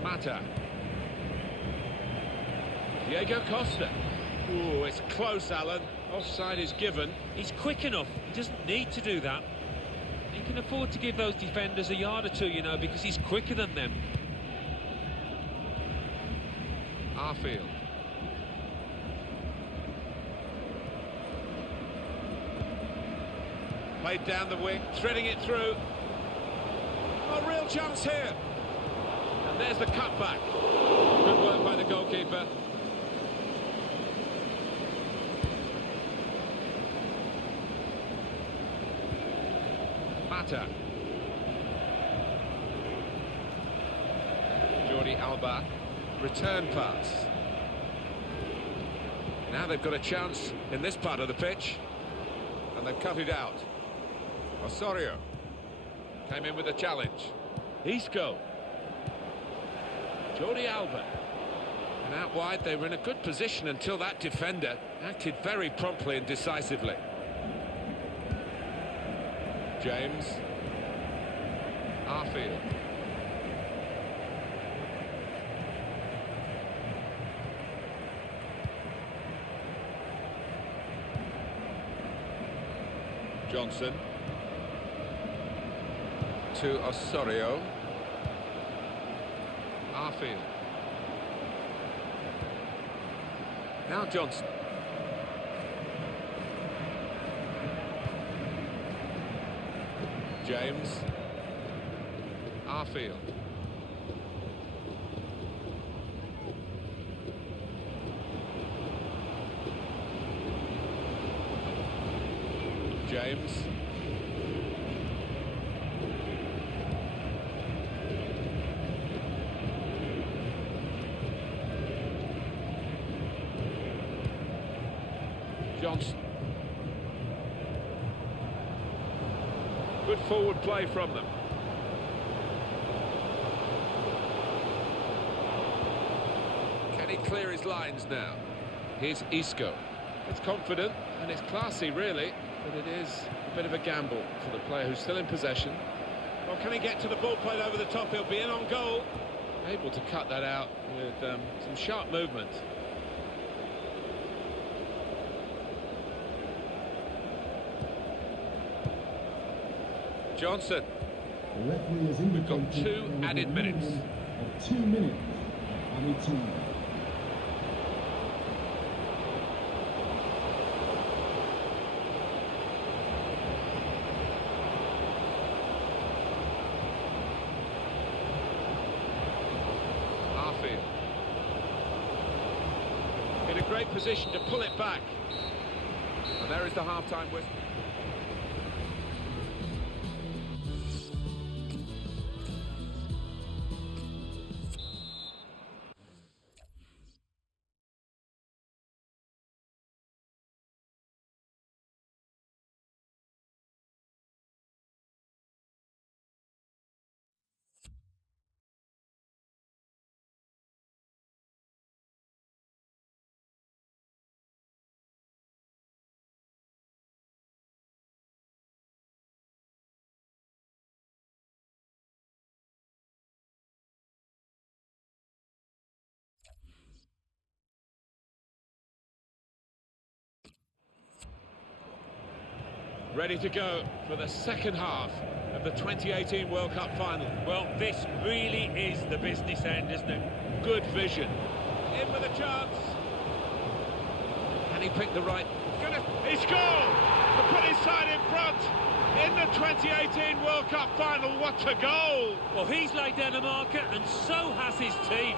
Mata. Diego Costa. Oh, it's close, Alan. Offside is given. He's quick enough. He doesn't need to do that. He can afford to give those defenders a yard or two, you know, because he's quicker than them. Arfield. Played down the wing, threading it through. Oh, real chance here. And there's the cutback. Good work by the goalkeeper. Mata. Jordi Alba. Return pass. Now they've got a chance in this part of the pitch, and they've cut it out. Osorio came in with a challenge. Isco. Jordi Alba. And out wide, they were in a good position until that defender acted very promptly and decisively. James. Arfield. Johnson. To Osorio. Arfield. Now Johnson. James. Arfield. James. Johnson. Good forward play from them. Can he clear his lines now? Here's Isco. It's confident and it's classy, really, but it is a bit of a gamble for the player who's still in possession. Well, can he get to the ball played over the top? He'll be in on goal. Able to cut that out with some sharp movement. Johnson. The referee has indicated got two there was a added minutes. minimum of 2 minutes added time. Arfield. In a great position to pull it back. And there is the half-time whistle. Ready to go for the second half of the 2018 World Cup final. Well, this really is the business end, isn't it? Good vision. In with a chance. he picked the right... He scored! To put his side in front in the 2018 World Cup final. What a goal! Well, he's laid down a marker, and so has his team.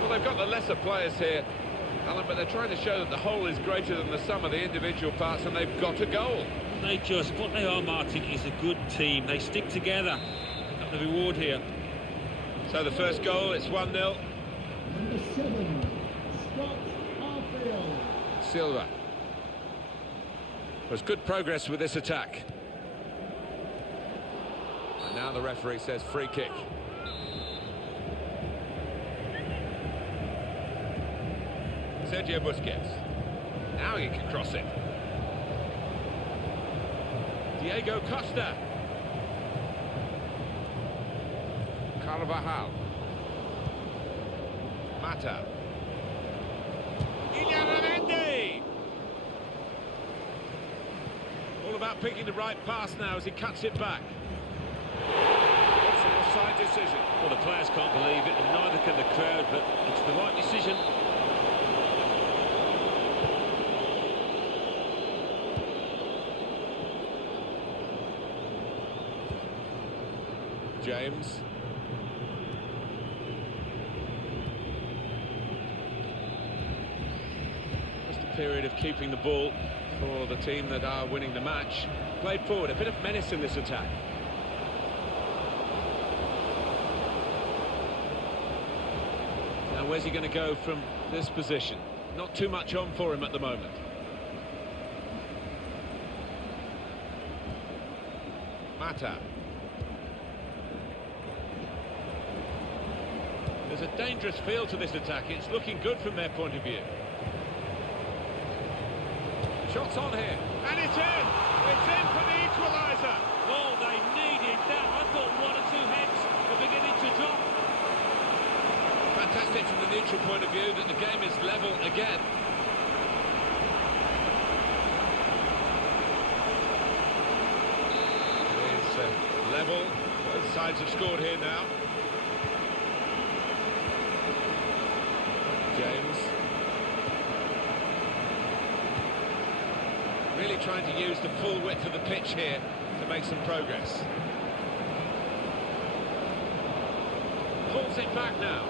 Well, they've got the lesser players here, Alan, but they're trying to show that the whole is greater than the sum of the individual parts, and they've got a goal. What they are, Martin, is a good team. They stick together. They've got the reward here. So the first goal, it's 1-0. Number 7, Scott Arfield. Silva. There's good progress with this attack. And now the referee says free kick. Sergio Busquets. Now he can cross it. Diego Costa. Carvajal. Mata. Illarramendi. All about picking the right pass now as he cuts it back. It's an offside decision. Well, the players can't believe it, and neither can the crowd, but it's the right decision. James. Just a period of keeping the ball for the team that are winning the match. Played forward, a bit of menace in this attack. Now where's he going to go from this position? Not too much on for him at the moment. Mata. There's a dangerous feel to this attack. It's looking good from their point of view. Shots on here. And it's in! It's in for the equaliser! Oh, they needed that. I thought one or two heads were beginning to drop. Fantastic from the neutral point of view that the game is level again. It's level. Both sides have scored here now. James. Really trying to use the full width of the pitch here to make some progress. Pulls it back now.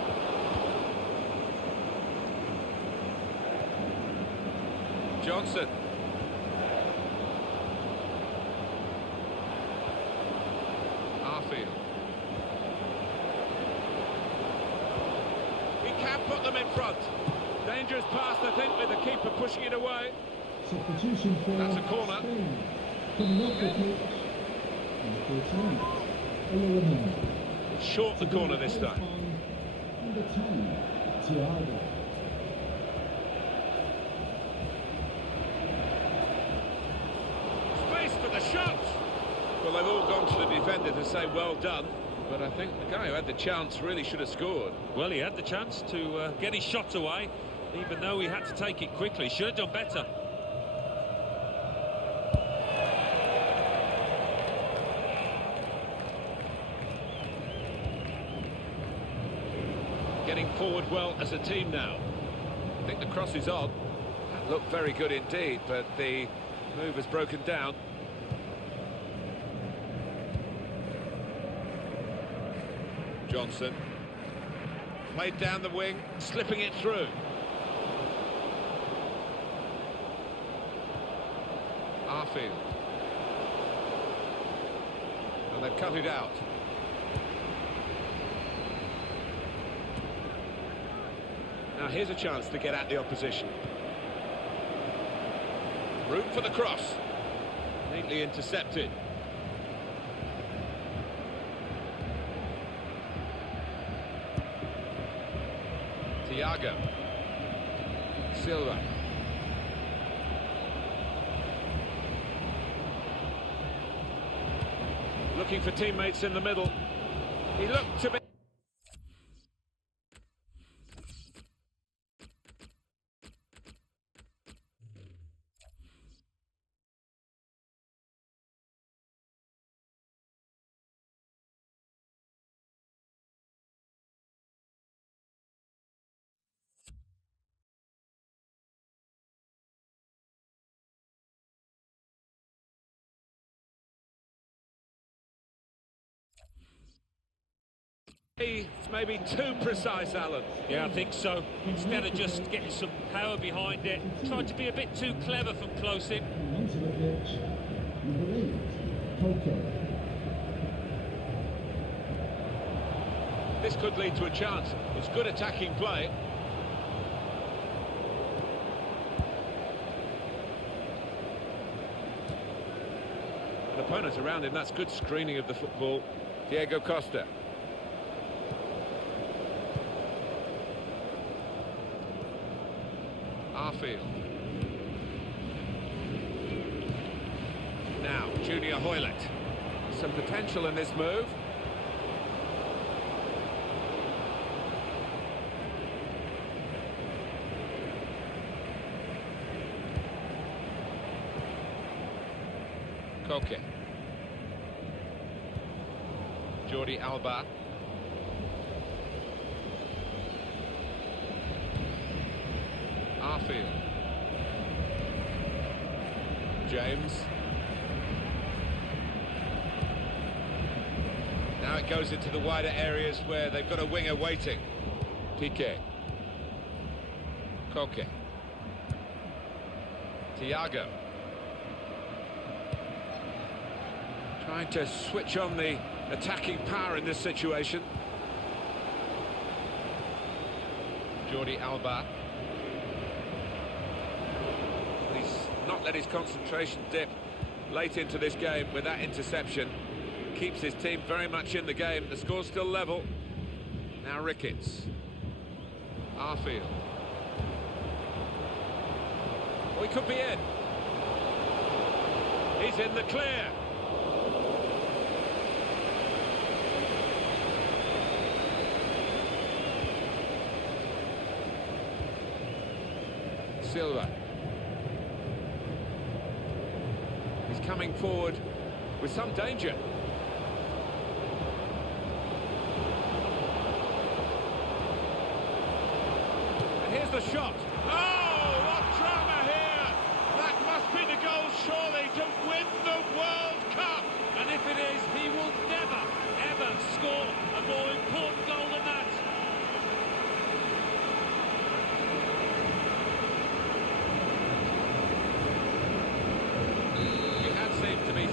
Johnson. Arfield. He can put them in front. Dangerous pass, I think, with the keeper pushing it away. Substitution for That's a corner. Spain. Coming off the pitch, number 14, Illarramendi. Short the corner this time. Number 10, Thiago. Space for the shot. Well, they've all gone to the defender to say well done, but I think the guy who had the chance really should have scored. Well, he had the chance to get his shot away, even though he had to take it quickly. Should have done better. Getting forward well as a team now. I think the cross is on. That looked very good indeed, but the move has broken down. Johnson. Played down the wing, slipping it through. Arfield. And they've cut it out. Now here's a chance to get at the opposition. Room for the cross. Neatly intercepted. Thiago. Silva. Looking for teammates in the middle. He looked to be... Maybe too precise, Alan. Yeah, I think so. Instead of just getting some power behind it, tried to be a bit too clever from close in. Onto the pitch, number 8, Koke. This could lead to a chance. It's good attacking play. The opponents around him, that's good screening of the football. Diego Costa. Arfield. Now, Junior Hoylett. Some potential in this move. Koke. Jordi Alba. Arfield. James. Now it goes into the wider areas where they've got a winger waiting. Piqué. Koke. Thiago. Trying to switch on the attacking power in this situation. Jordi Alba. He's not let his concentration dip late into this game with that interception. Keeps his team very much in the game. The score's still level. Now Ricketts. Arfield. Oh, he could be in. He's in the clear. Silva. He's coming forward with some danger. And here's the shot. Oh, what drama here! That must be the goal, surely, to win the World Cup. And if it is, he will never, ever score a more important goal than that.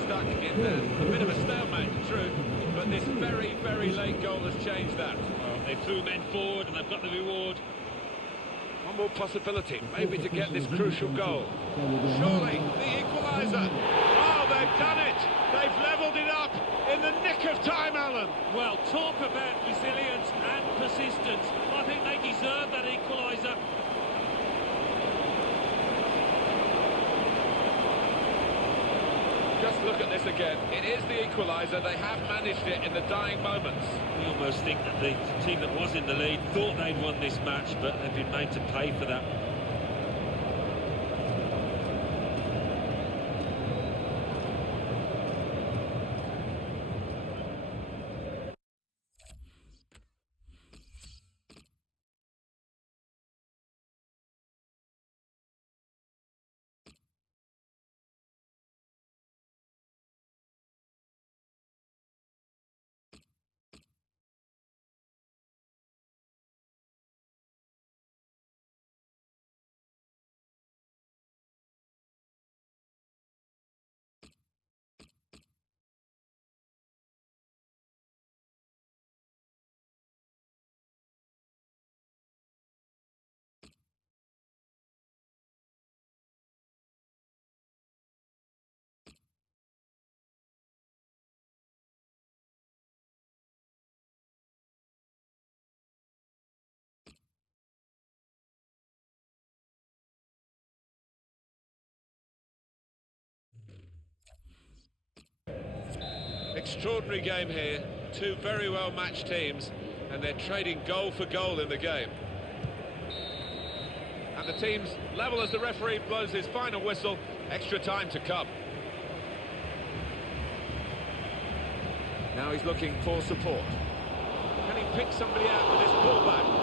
Stuck in a bit of a stalemate, true, but this very, very late goal has changed that. Well, they threw men forward and they've got the reward. One more possibility, maybe to get this crucial goal. Surely, the equaliser. Oh, they've done it! They've levelled it up in the nick of time, Alan. Well, talk about resilience and persistence. I think they deserve that equaliser. Just look at this again. It is the equaliser. They have managed it in the dying moments. We almost think that the team that was in the lead thought they'd won this match, but they've been made to pay for that. Extraordinary game here. Two very well matched teams, and they're trading goal for goal in the game. And the team's level as the referee blows his final whistle. Extra time to come. Now he's looking for support. Can he pick somebody out with his pullback?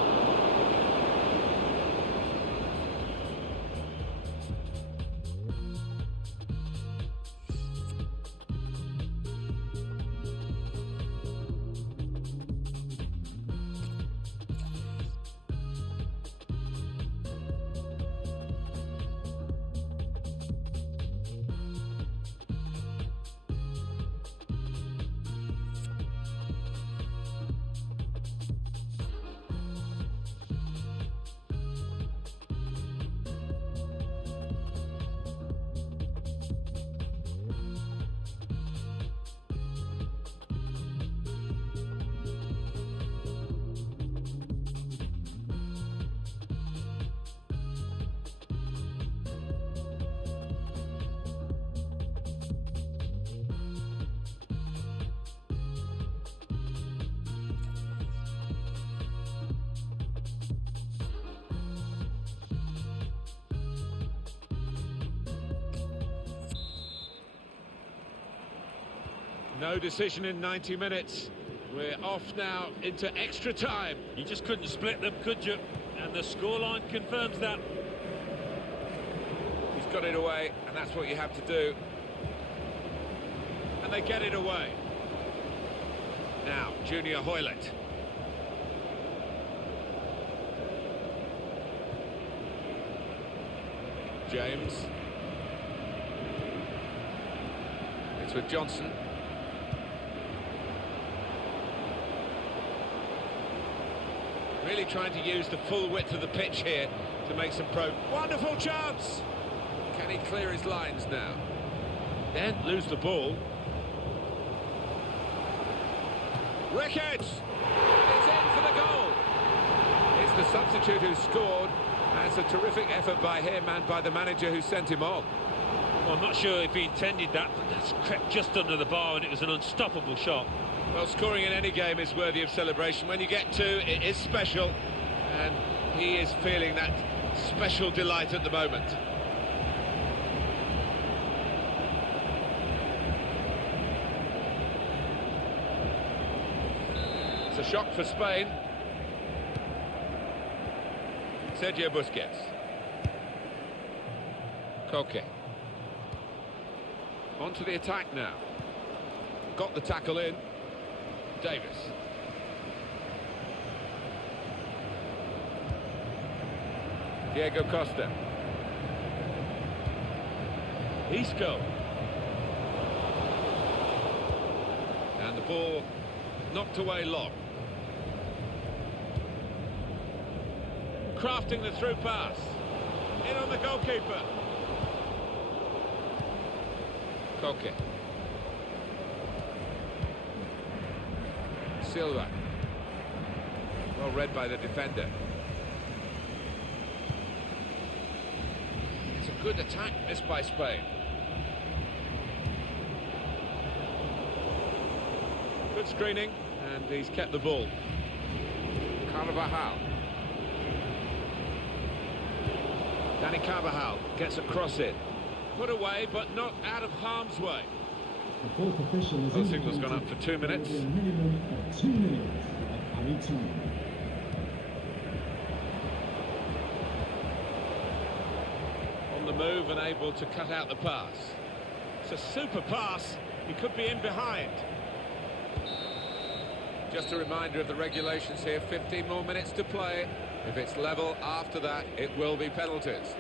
No decision in 90 minutes. We're off now into extra time. You just couldn't split them, could you? And the scoreline confirms that. He's got it away, and that's what you have to do. And they get it away. Now, Junior Hoylett. James. It's with Johnson. Really trying to use the full width of the pitch here to make some wonderful chance! Can he clear his lines now? Then lose the ball. Ricketts! It's in for the goal! It's the substitute who scored. That's a terrific effort by him and by the manager who sent him on. Well, I'm not sure if he intended that, but that's crept just under the bar and it was an unstoppable shot. Well, scoring in any game is worthy of celebration. When you get two, it is special, and he is feeling that special delight at the moment. It's a shock for Spain. Sergio Busquets. Koke. On to the attack now. Got the tackle in. Davis. Diego Costa. Isco. And the ball knocked away long. Crafting the through pass. In on the goalkeeper. Koke. Silva. Well read by the defender. It's a good attack missed by Spain. Good screening, and he's kept the ball. Carvajal. Danny Carvajal gets a cross in. Put away, but not out of harm's way. The fourth official has The signal's gone up for 2 minutes. A minimum of 2 minutes of added time. On the move and able to cut out the pass. It's a super pass. He could be in behind. Just a reminder of the regulations here. 15 more minutes to play. If it's level after that, it will be penalties.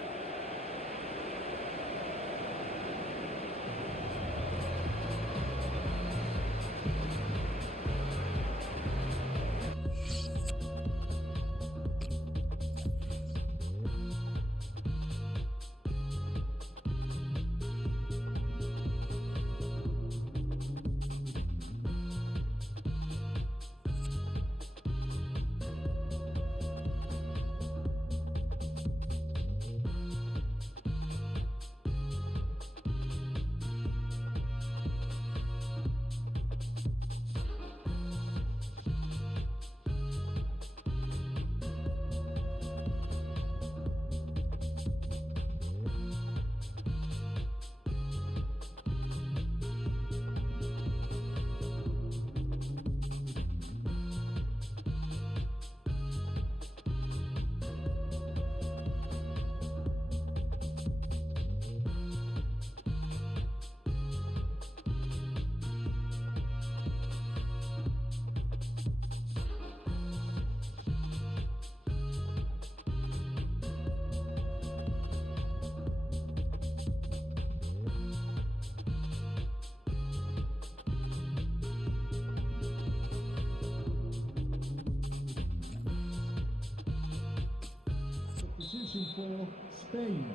Substitution for Spain.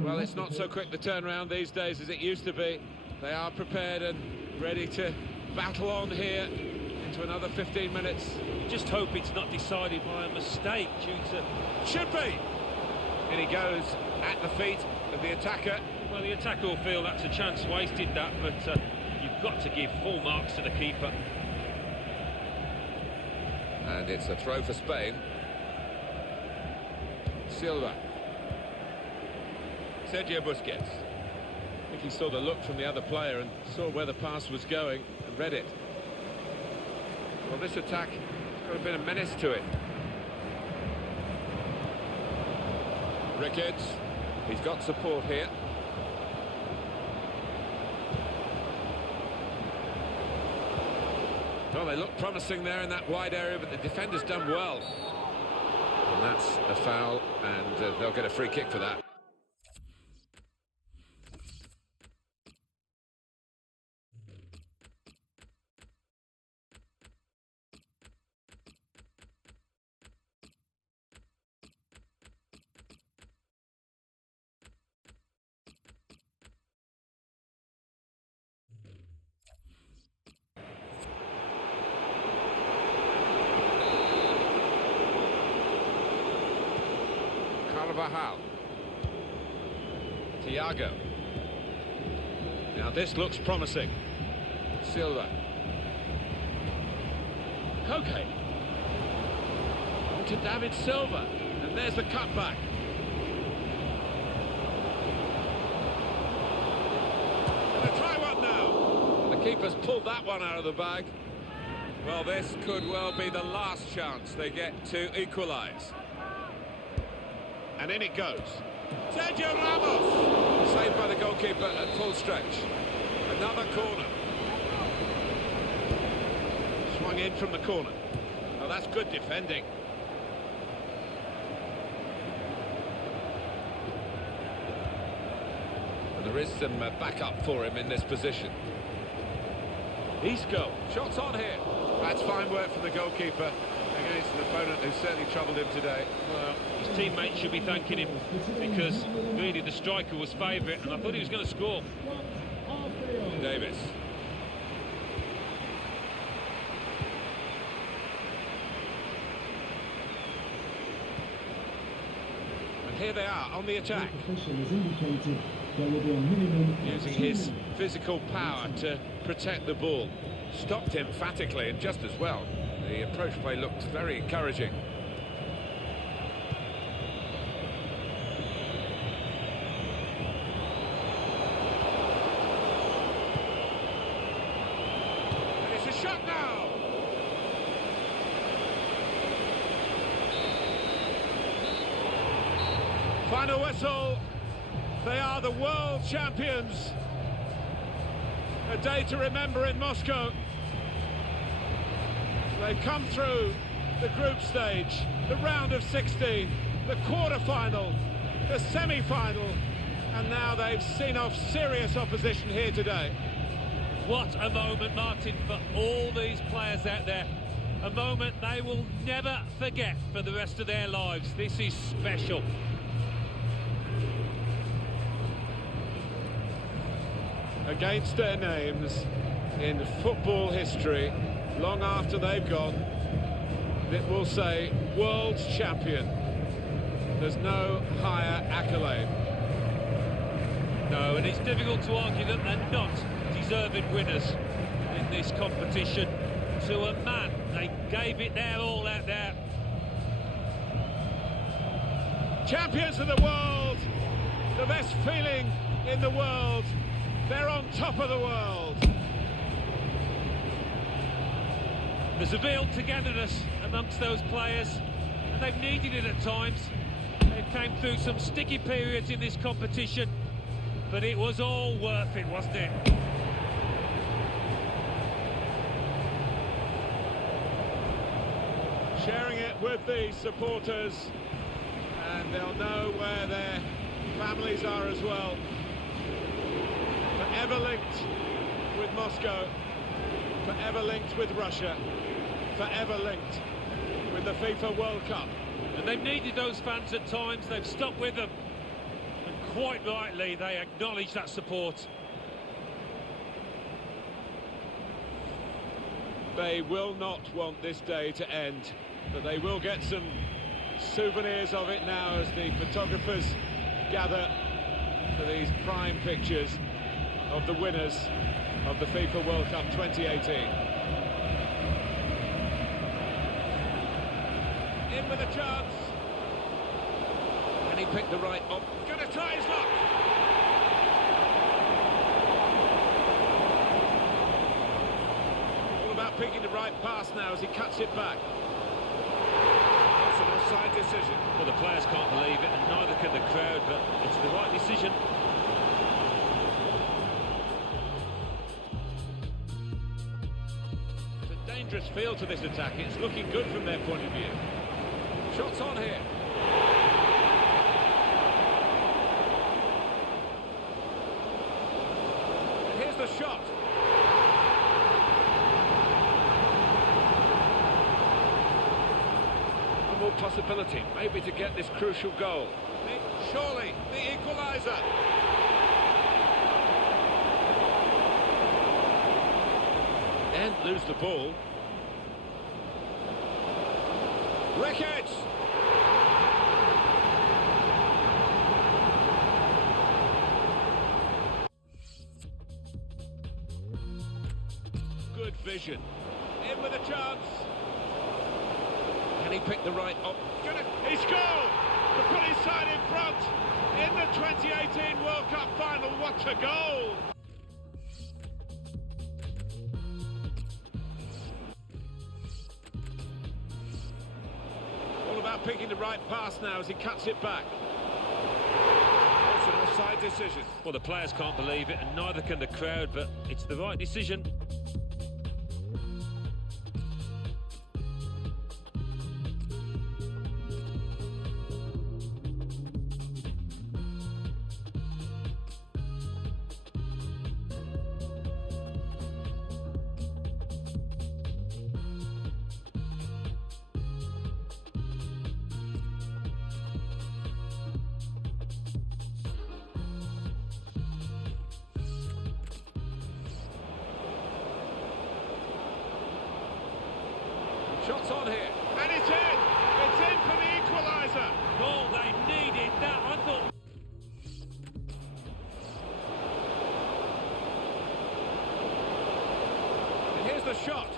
Well, it's not so quick the turnaround these days as it used to be. They are prepared and ready to battle on here into another 15 minutes. Just hope it's not decided by a mistake due to... Should be! And he goes at the feet of the attacker. Well, the attacker will feel that's a chance wasted, that, but you've got to give full marks to the keeper. And it's a throw for Spain. Silva. Sergio Busquets. I think he saw the look from the other player and saw where the pass was going and read it. Well, this attack has got a bit of menace to it. Ricketts, he's got support here. Well, they look promising there in that wide area, but the defender's done well. And that's a foul, and they'll get a free kick for that. Carvajal. Thiago. Now this looks promising. Silva. Koke. On to David Silva. And there's the cutback. Gonna try one now. And the keeper's pulled that one out of the bag. Well, this could well be the last chance they get to equalise. And in it goes. Sergio Ramos! Saved by the goalkeeper at full stretch. Another corner. Swung in from the corner. Oh, that's good defending. And there is some backup for him in this position. Isco, shots on here. That's fine work from the goalkeeper against an opponent who certainly troubled him today. Well, his teammates should be thanking him, because really the striker was favourite, and I thought he was going to score. Davis. And here they are on the attack. Using his physical power to protect the ball. Stopped emphatically and just as well. The approach play looked very encouraging. And it's a shot now! Final whistle. They are the world champions. A day to remember in Moscow. They've come through the group stage, the round of 16, the quarter-final, the semi-final, and now they've seen off serious opposition here today. What a moment, Martin, for all these players out there. A moment they will never forget for the rest of their lives. This is special. Against their names in football history, long after they've gone, it will say world champion. There's no higher accolade. No, and it's difficult to argue that they're not deserving winners in this competition. To a man, they gave it their all out there. Champions of the world, the best feeling in the world. They're on top of the world. There's a real togetherness amongst those players, and they've needed it at times. They came through some sticky periods in this competition, but it was all worth it, wasn't it? Sharing it with the supporters, and they'll know where their families are as well. Forever linked with Moscow, forever linked with Russia, forever linked with the FIFA World Cup. And they've needed those fans at times, they've stuck with them. And quite rightly, they acknowledge that support. They will not want this day to end, but they will get some souvenirs of it now as the photographers gather for these prime pictures of the winners of the FIFA World Cup 2018. In with a chance. Can he pick the right op? Gonna try his luck. picking the right pass now as he cuts it back. That's an offside decision. Well, the players can't believe it, and neither can the crowd, but it's the right decision. It's a dangerous feel to this attack. It's looking good from their point of view. Shots on here. And here's the shot. One more possibility, maybe to get this crucial goal. Surely, the equaliser. And lose the ball. Ricketts! Good vision. In with a chance. Can he pick the right op? He scored! To put his side in front in the 2018 World Cup final. What a goal! All about picking the right pass now as he cuts it back. That's an offside decision. Well, the players can't believe it, and neither can the crowd, but it's the right decision. Shots on here. And it's in! It's in for the equaliser! Oh, they needed that, I thought. And here's the shot.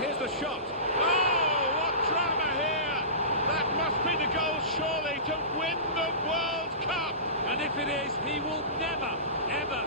Here's the shot. Oh, what drama here! That must be the goal, surely, to win the World Cup! And if it is, he will never, ever.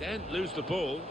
And lose the ball.